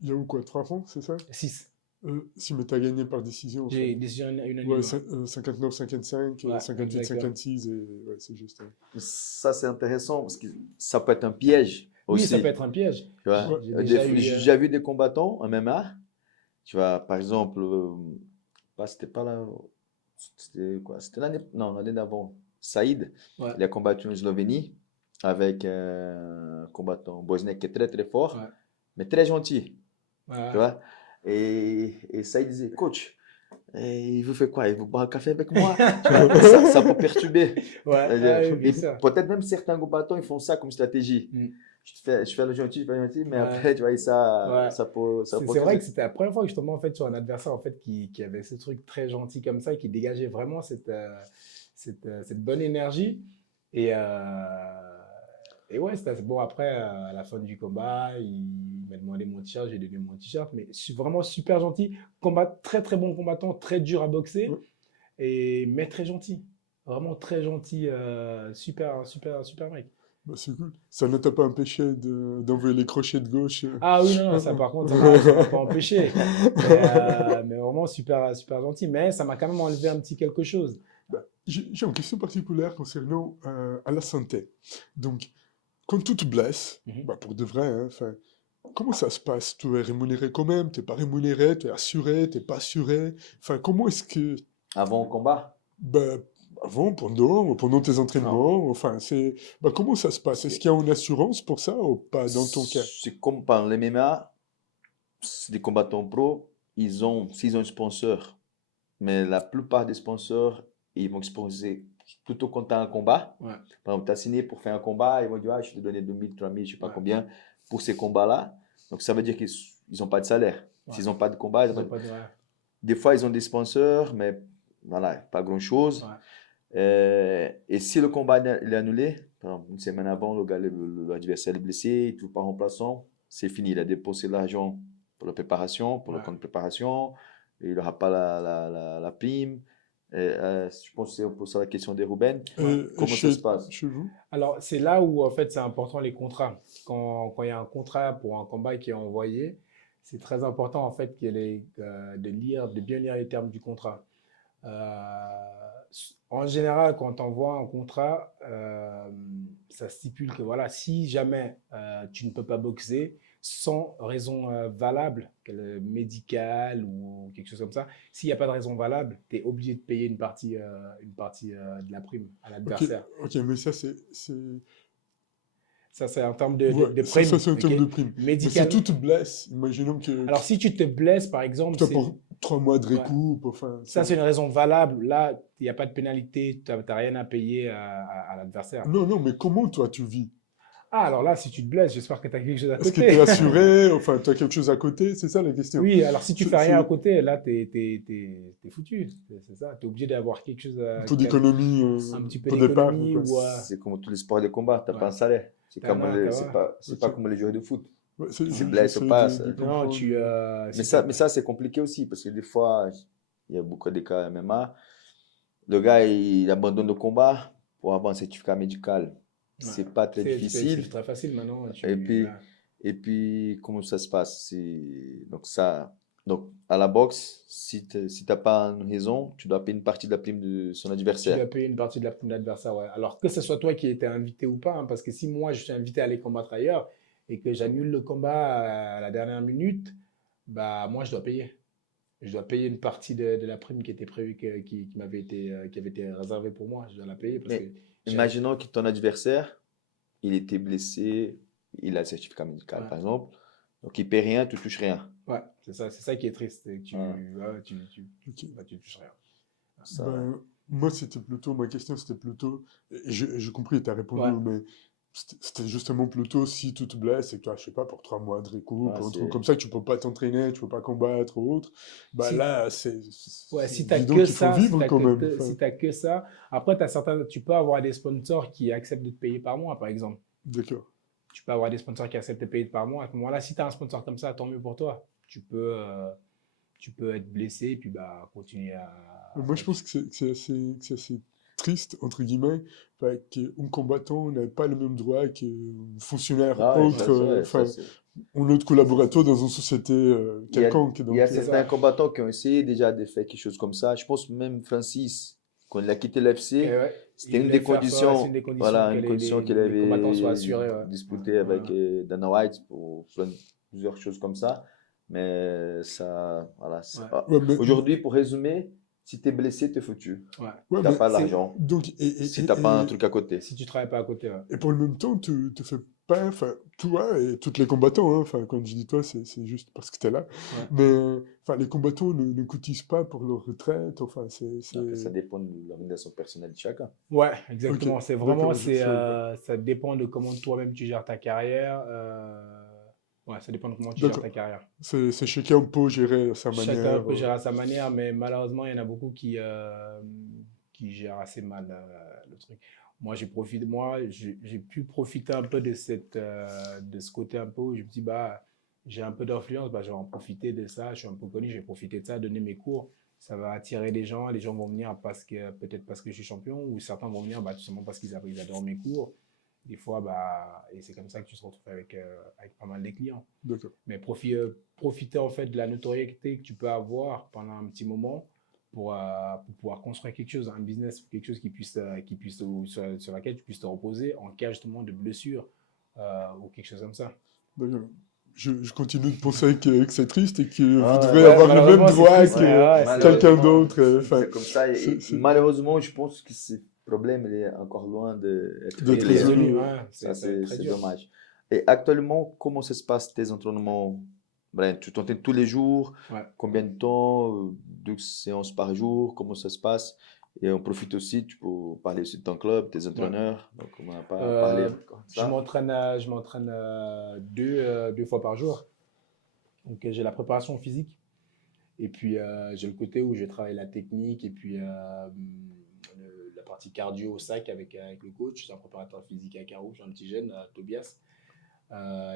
il y a eu quoi, 3 rounds, c'est ça? 6. Si, mais t'as gagné par décision, enfin. J'ai décision unanime. Ouais, Ouais, 59-55, ouais, 58-56, et ouais, c'est juste. Ça, c'est intéressant parce que ça peut être un piège oui, ça peut aussi. être un piège. Tu vois, Ouais. J'ai déjà eu. j'ai déjà vu des combattants en MMA. Tu vois, par exemple, c'était pas là, c'était quoi? C'était l'année, non, l'année d'avant. Saïd, Ouais, il a combattu en Slovénie avec un combattant bosnien qui est très très fort, ouais, mais très gentil. Tu ouais. vois. Et Saïd disait, coach, il vous fait quoi? Il vous boit un café avec moi? Tu vois, ça peut perturber. Ouais, C'est-à-dire, ouais, oui, et bien sûr. peut-être même certains combattants, ils font ça comme stratégie. Mm. Je fais le gentil, je fais le gentil, mais Ouais, après, tu vois, ouais. ça peut C'est vrai que causer. c'était la première fois que je tombais en fait sur un adversaire en fait qui avait ce truc très gentil comme ça, qui dégageait vraiment cette bonne énergie. Et, et ouais, c'était bon. Après, à la fin du combat, il m'a demandé mon t-shirt, j'ai donné mon t-shirt, mais vraiment super gentil. Combat très très bon combattant, très dur à boxer, Ouais, mais très gentil. Vraiment très gentil, super, super, super mec. bah, c'est cool. Ça ne t'a pas empêché d'envoyer les crochets de gauche. Ah oui, non, non, ça par contre, ça m'a pas empêché. Mais vraiment super, super gentil. Mais ça m'a quand même enlevé un petit quelque chose. Bah, j'ai une question particulière concernant à la santé. Donc, quand tu te blesses, Mhm. bah, pour de vrai, hein, 'fin, comment ça se passe? Tu es rémunéré quand même? Tu n'es pas rémunéré? Tu es assuré? Tu n'es pas assuré? Enfin, comment est-ce que, Avant le combat? bah, avant, pendant tes Non. entraînements, enfin, bah, comment ça se passe? Est-ce C'est qu'il y a une assurance pour ça ou pas dans ton cas? c'est comme par les MMA, c'est des combattants pro, s'ils ont un sponsor, mais la plupart des sponsors, ils vont exposer plutôt quand tu as un combat. Ouais, Par exemple, tu as signé pour faire un combat, ils vont dire, ah, je te donner 2000, 3000, je sais pas ouais, combien, pour ces combats-là. Donc ça veut dire qu'ils n'ont pas de salaire. ouais. S'ils n'ont pas de combat, ils ont Ils pas ont de- pas de. Ouais, des fois, ils ont des sponsors, mais voilà, pas grand-chose. ouais. Et si le combat il est annulé, par exemple, une semaine avant, l'adversaire est blessé, il ne trouve pas remplaçant, c'est fini. Il a dépensé l'argent pour la préparation, pour le Ouais. camp de préparation, et il n'aura pas la prime. Je pense que c'est pour ça la question des Ruben. Ouais. Et Comment ça se passe? chez vous? Alors, c'est là où, en fait, c'est important les contrats. Quand il y a un contrat pour un combat qui est envoyé, c'est très important, en fait, de bien lire les termes du contrat. En général, quand on envoie un contrat, ça stipule que voilà, si jamais tu ne peux pas boxer sans raison valable, médicale ou quelque chose comme ça, s'il n'y a pas de raison valable, tu es obligé de payer une partie de la prime à Ok, l'adversaire. ok, mais ça, Ça, c'est en termes ouais, de ça, prime, c'est un ok? terme de prime. Mais si Médical. tu te blesses, imaginons Alors, si tu te blesses, par que exemple, tu as pour 3 mois de ouais, récup, enfin, ça, c'est une raison valable. Là, il n'y a pas de pénalité, tu n'as rien à payer à l'adversaire. Non, non, mais comment toi tu vis? Ah, alors là, si tu te blesses, j'espère que tu as quelque chose à Est-ce que tu côté. es assuré? Enfin, tu as quelque chose à côté? C'est ça la question. Oui, alors si tu fais rien à C'est côté, là, t'es foutu. C'est ça. Tu es obligé d'avoir quelque chose, un peu d'économie un petit peu pour départ, d'économie quoi. ou. C'est comme tous les sports de combat, tu n'as pas Ouais. un salaire. Ouais. C'est pas Ok. comme les joueurs de foot. Ouais, Tu te blesses ou j'essaie pas. de Non, comprendre. Mais si t'as mais pas. ça c'est compliqué aussi parce que des fois, il y a beaucoup de cas MMA. Le gars, il abandonne le combat pour avoir un certificat médical. Ouais. C'est pas très C'est difficile. très facile maintenant. Et puis, Voilà. comment ça se passe? Donc, à la boxe, si t'as pas une raison, tu dois payer une partie de la prime de son Tu adversaire. dois payer une partie de la prime de l'adversaire, ouais. Alors que ce soit toi qui étais invité ou pas, hein, parce que si moi je suis invité à aller combattre ailleurs et que j'annule le combat à la dernière minute, bah moi je dois payer. Je dois payer une partie de la prime qui était prévue, qui avait été réservée pour moi. Je dois la payer parce que Mais j'ai. imaginons que ton adversaire, il était blessé, il a le certificat médical, Ouais, par exemple. Donc, il paie rien, tu touches rien. ouais, c'est ça qui est triste. C'est que Voilà. tu, Ok. bah, tu touches rien. Ça, Ben, moi, ma question, c'était plutôt, et j'ai compris, tu as répondu, Ouais, mais c'était justement plutôt si tu te blesses et que tu as, je sais pas, pour 3 mois de récup, voilà, ou un truc c'est comme ça, que tu peux pas t'entraîner, tu peux pas combattre ou autre, bah si, là, ouais, c'est si t'as évident que qu'il faut ça, vivre quand même. si Enfin, t'as que ça, après tu peux avoir des sponsors qui acceptent de te payer par mois, par exemple. d'accord. Tu peux avoir des sponsors qui acceptent de payer par mois. À ce moment-là, si tu as un sponsor comme ça, tant mieux pour toi. Tu peux être blessé et puis bah, continuer à. Moi, je pense que c'est assez triste, entre guillemets, enfin, qu'un combattant n'a pas le même droit qu'un fonctionnaire Ah ouais, autre. ça, Enfin, c'est. Un autre collaborateur dans une société Il y a, quelconque. il Donc, y a C'est certains ça. combattants qui ont essayé déjà de faire quelque chose comme ça. Je pense même Francis, quand il a quitté Et l'FC, ouais, c'était il une voulait des faire ça, c'est une conditions, des conditions voilà, que une condition qu'il les combattants soient avait assurés. Ouais. disputé avec Ouais. Dana White pour plusieurs choses comme ça. Mais ça, voilà. Ouais. ouais, mais, Aujourd'hui, pour résumer, si tu es blessé, tu es foutu. Ouais. Si ouais, t'as mais pas C'est l'argent, donc, si t'as pas un truc à côté. si tu travailles pas à côté. Ouais. et pour le même temps, tu te fais pas, enfin, toi et tous les combattants, hein, enfin, quand je dis toi, c'est juste parce que tu es là, Ouais. mais enfin, les combattants ne cotisent pas pour leur retraite, enfin, Après, ça dépend de l'organisation personnelle de chacun. Ouais, Ok, exactement. C'est vraiment, d'accord, je savais pas. ça dépend de comment toi-même tu gères ta carrière. Ouais, ça dépend de comment tu gères D'accord, ta carrière. c'est chacun peut gérer à sa Chacun manière. peut gérer à sa manière, mais malheureusement, il y en a beaucoup qui gèrent assez mal le truc. J'ai pu profiter un peu de ce côté un peu où je me dis, bah, j'ai un peu d'influence, bah, je vais en profiter de ça, je suis un peu connu, je vais profiter de ça, donner mes cours. Ça va attirer les gens vont venir peut-être parce que je suis champion, ou certains vont venir bah, tout simplement parce ils adorent mes cours. Des fois, bah, et c'est comme ça que tu te retrouves avec pas mal de clients. D'accord. Mais profiter en fait de la notoriété que tu peux avoir pendant un petit moment pour pouvoir construire quelque chose, un business, quelque chose sur laquelle tu puisses te reposer en cas justement de blessure ou quelque chose comme ça. D'accord. Je continue de penser que c'est triste et que vous Ah, devrez ouais. Ouais, avoir le même malheureusement, c'est droit triste, mais Ouais, que ouais, quelqu'un malheureusement, d'autre. Enfin, c'est comme ça. Et c'est malheureusement, je pense que ce problème il est encore loin d'être d'être réglé, hein. résolu. résolu, Ouais. ouais, Ça, ça va être très c'est dur. dommage. Et actuellement, comment ça se passe tes entraînements? Brian, tu t'entraînes tous les jours? Ouais. Combien de temps? 2 séances par jour? Comment ça se passe? Et on profite aussi, tu peux parler aussi de ton club, tes Ouais. entraîneurs. Donc, on n'a pas parlé Euh, encore de ça. je m'entraîne deux fois par jour. Donc, j'ai la préparation physique. Et puis, j'ai le côté où je travaille la technique et puis la partie cardio au sac avec le coach. C'est un préparateur physique à Carouge, un petit jeune, Tobias.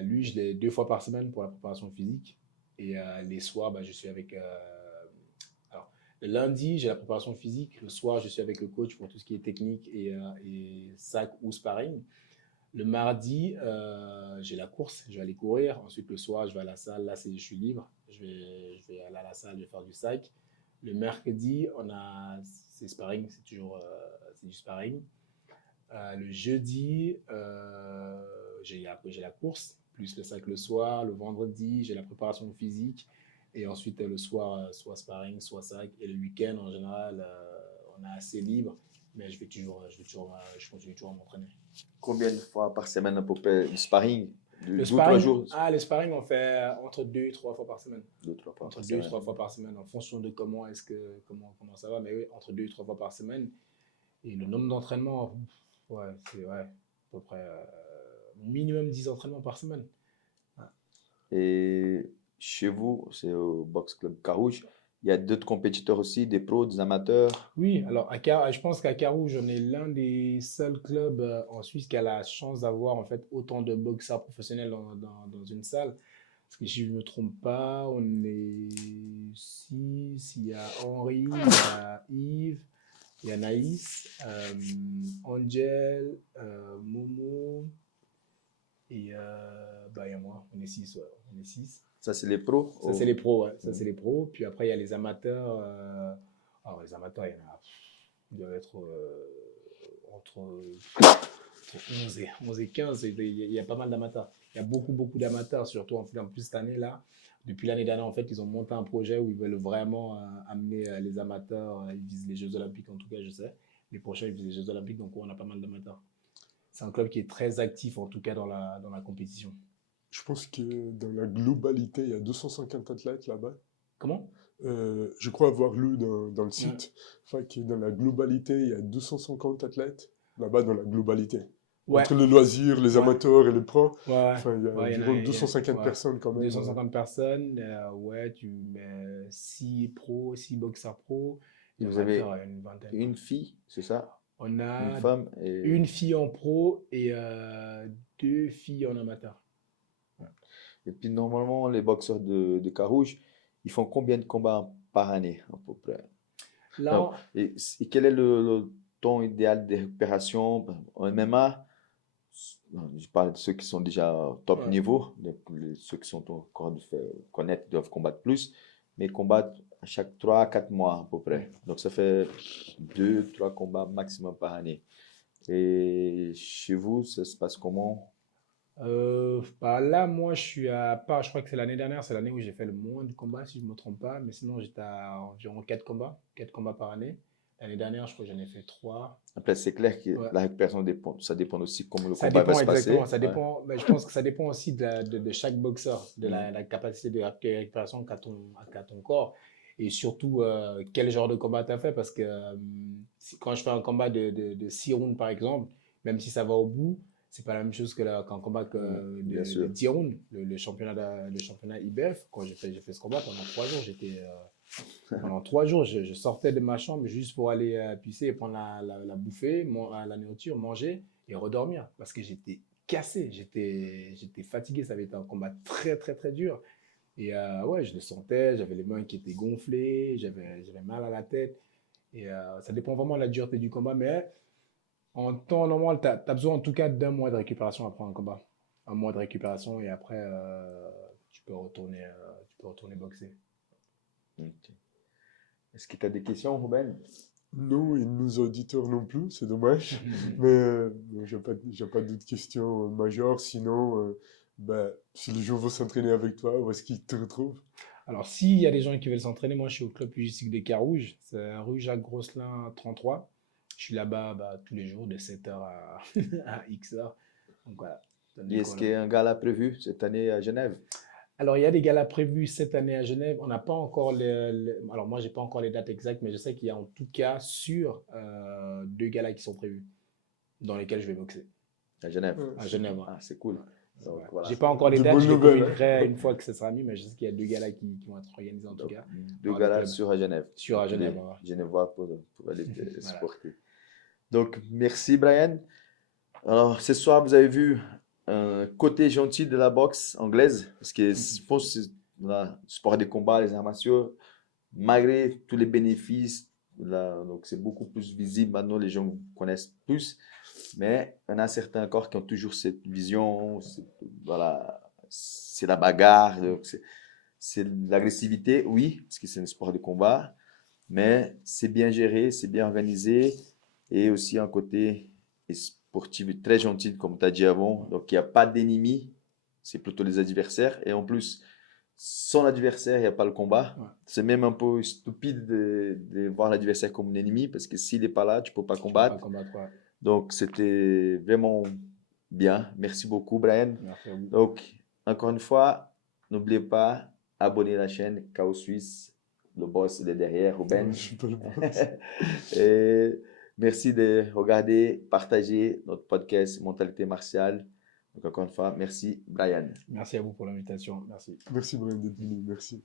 Lui, je l'ai 2 fois par semaine pour la préparation physique. Et les soirs, bah, je suis avec. Alors, le lundi, j'ai la préparation physique. Le soir, je suis avec le coach pour tout ce qui est technique et sac ou sparring. Le mardi, j'ai la course, je vais aller courir. Ensuite, le soir, je vais à la salle. Là, je suis libre. Je vais aller à la salle, je vais faire du sac. Le mercredi, c'est sparring, c'est du sparring. Le jeudi, j'ai la course, plus le sac le soir. Le vendredi, j'ai la préparation physique. Et ensuite, le soir, soit sparring, soit sac. Et le week-end, en général, on est assez libre. Mais je continue toujours à m'entraîner. Combien de fois par semaine à peu près de sparring? Le 2 ou 3 jours? sparring, le sparring, on fait entre 2 et 3 fois par semaine. 2 ou 3 fois Entre par deux et semaine. trois fois par semaine, en fonction de comment ça va. Mais oui, entre 2 et 3 fois par semaine. Et le nombre d'entraînements, ouais, c'est ouais, à peu près minimum 10 entraînements par semaine. Ouais. Et chez vous, c'est au Box Club Carouge, il y a d'autres compétiteurs aussi, des pros, des amateurs. Oui, alors je pense qu'à Carouge, on est l'un des seuls clubs en Suisse qui a la chance d'avoir en fait autant de boxeurs professionnels dans une salle. Parce que si je ne me trompe pas, on est 6, il y a Henri, il y a Yves, il y a Naïs, Angel, Momo, et bah, il y a moi, on est 6. Ouais, on est 6. Ça, c'est les pros. Ça, c'est les pros, ouais. Ça, Mhm. c'est les pros. Puis après, il y a les amateurs. Alors, les amateurs, il y en a. Ils doivent être entre 11 et 15. Il y a pas mal d'amateurs. Il y a beaucoup, beaucoup d'amateurs, surtout en plus cette année-là. Depuis l'année dernière, en fait, ils ont monté un projet où ils veulent vraiment amener les amateurs. Ils visent les Jeux Olympiques, en tout cas, je sais. Les prochains, ils visent les Jeux Olympiques, donc on a pas mal d'amateurs. C'est un club qui est très actif, en tout cas, dans la compétition. Je pense que dans la globalité, il y a 250 athlètes là-bas. Comment? Je crois avoir lu dans le Ouais. site, enfin, que dans la globalité, il y a 250 athlètes là-bas dans la globalité. Ouais, Entre le loisir, les ouais. amateurs et les pros, Ouais, enfin, il y a ouais, environ 250 ouais. personnes quand même. 250 personnes, ouais, tu mets 6 pros, 6 boxeurs pros, Et et vous avez amateurs, une vingtaine. une fille, c'est ça? On Une a femme et... une fille en pro et 2 filles en amateur. Ouais. Et puis normalement, les boxeurs de Carouge, ils font combien de combats par année à peu près? Non. Là, Et quel est le temps idéal de récupération en MMA? je parle de ceux qui sont déjà top Ouais. niveau, donc ceux qui sont encore de faire connaître doivent combattre plus, mais combattre à chaque 3 à 4 mois à peu près. Donc ça fait 2 3 combats maximum par année. Et chez vous, ça se passe comment? Bah là, moi, je suis à part, je crois que c'est l'année dernière, c'est l'année où j'ai fait le moins de combats, si je ne me trompe pas, mais sinon, j'étais à environ 4 combats par année. L'année dernière, je crois que j'en ai fait 3. Après, c'est clair que Ouais. la récupération dépend, ça dépend aussi comment le Ça combat va dépend se exactement, passer. ça Ouais. dépend, mais je pense que ça dépend aussi de chaque boxeur, de Mm. la capacité de récupération qu'a ton corps et surtout quel genre de combat tu as fait parce que quand je fais un combat de 6 rounds par exemple, même si ça va au bout, c'est pas la même chose qu'un combat Mm. Bien de sûr. 10 rounds. Le championnat IBF, quand j'ai fait ce combat pendant 3 jours, pendant 3 jours, je sortais de ma chambre juste pour aller pisser et prendre la bouffée, la nourriture, manger et redormir parce que j'étais cassé, j'étais fatigué. Ça avait été un combat très, très, très dur. Et ouais, je le sentais, j'avais les mains qui étaient gonflées, j'avais mal à la tête. Et ça dépend vraiment de la dureté du combat, mais en temps normal, tu as besoin en tout cas d'un mois de récupération après un combat. Un mois de récupération et après, tu peux retourner boxer. Ok. Est-ce que tu as des questions, Ruben? Non, et nos auditeurs non plus, c'est dommage. Mais j'ai pas d'autres questions majeures. Sinon, ben, si les gens veulent s'entraîner avec toi, où est-ce qu'ils te retrouvent? Alors, s'il y a des gens qui veulent s'entraîner, moi, je suis au club pugistique des Carouges. C'est rue Jacques Grosselin 33. Je suis là-bas bah, tous les jours de 7h à X heures. Donc voilà, donne Et des est-ce cours qu'il y là-bas. a un gala prévu cette année à Genève? Alors, il y a des galas prévus cette année à Genève. On n'a pas encore alors, moi, j'ai pas encore les dates exactes, mais je sais qu'il y a en tout cas sur 2 galas qui sont prévus, dans lesquels je vais boxer. À Genève. Ouais, À Genève, super. ouais. Ah, c'est cool. Donc Ouais. voilà. J'ai pas encore les De dates, bonnes je les nouvelles, communiquerai hein? une fois que ce sera mis, mais je sais qu'il y a 2 galas qui vont être organisés en tout Donc, cas deux par le galas club sur à Genève. sur à Donc, tous Genève. les Ouais. Genevois pour aller te Voilà. supporter. Donc, merci Brian. Alors, ce soir, vous avez vu un côté gentil de la boxe anglaise, parce que je pense que le sport des combats, les arts martiaux, malgré tous les bénéfices, là, donc c'est beaucoup plus visible maintenant, les gens connaissent plus, mais il y en a certains encore qui ont toujours cette vision, voilà, c'est la bagarre, donc c'est l'agressivité, oui, parce que c'est un sport de combat, mais c'est bien géré, c'est bien organisé, et aussi un côté sportif très gentil, comme tu as dit avant, donc il n'y a pas d'ennemis, c'est plutôt les adversaires, et en plus, sans l'adversaire, il n'y a pas le combat. Ouais. C'est même un peu stupide de voir l'adversaire comme un ennemi, parce que s'il n'est pas là, tu ne peux pas Tu peux pas combattre. combattre. Ouais. Donc, c'était vraiment bien. Merci beaucoup, Brian. Merci à vous. Donc, encore une fois, n'oubliez pas, abonnez la chaîne Chaos Suisse. Le boss, il est derrière, Ouais, Ruben. je suis pas le boss. Et merci de regarder, partager notre podcast Mentalité martiale. Donc, encore une fois, merci, Brian. Merci à vous pour l'invitation. Merci. Merci Brian d'être venu, merci.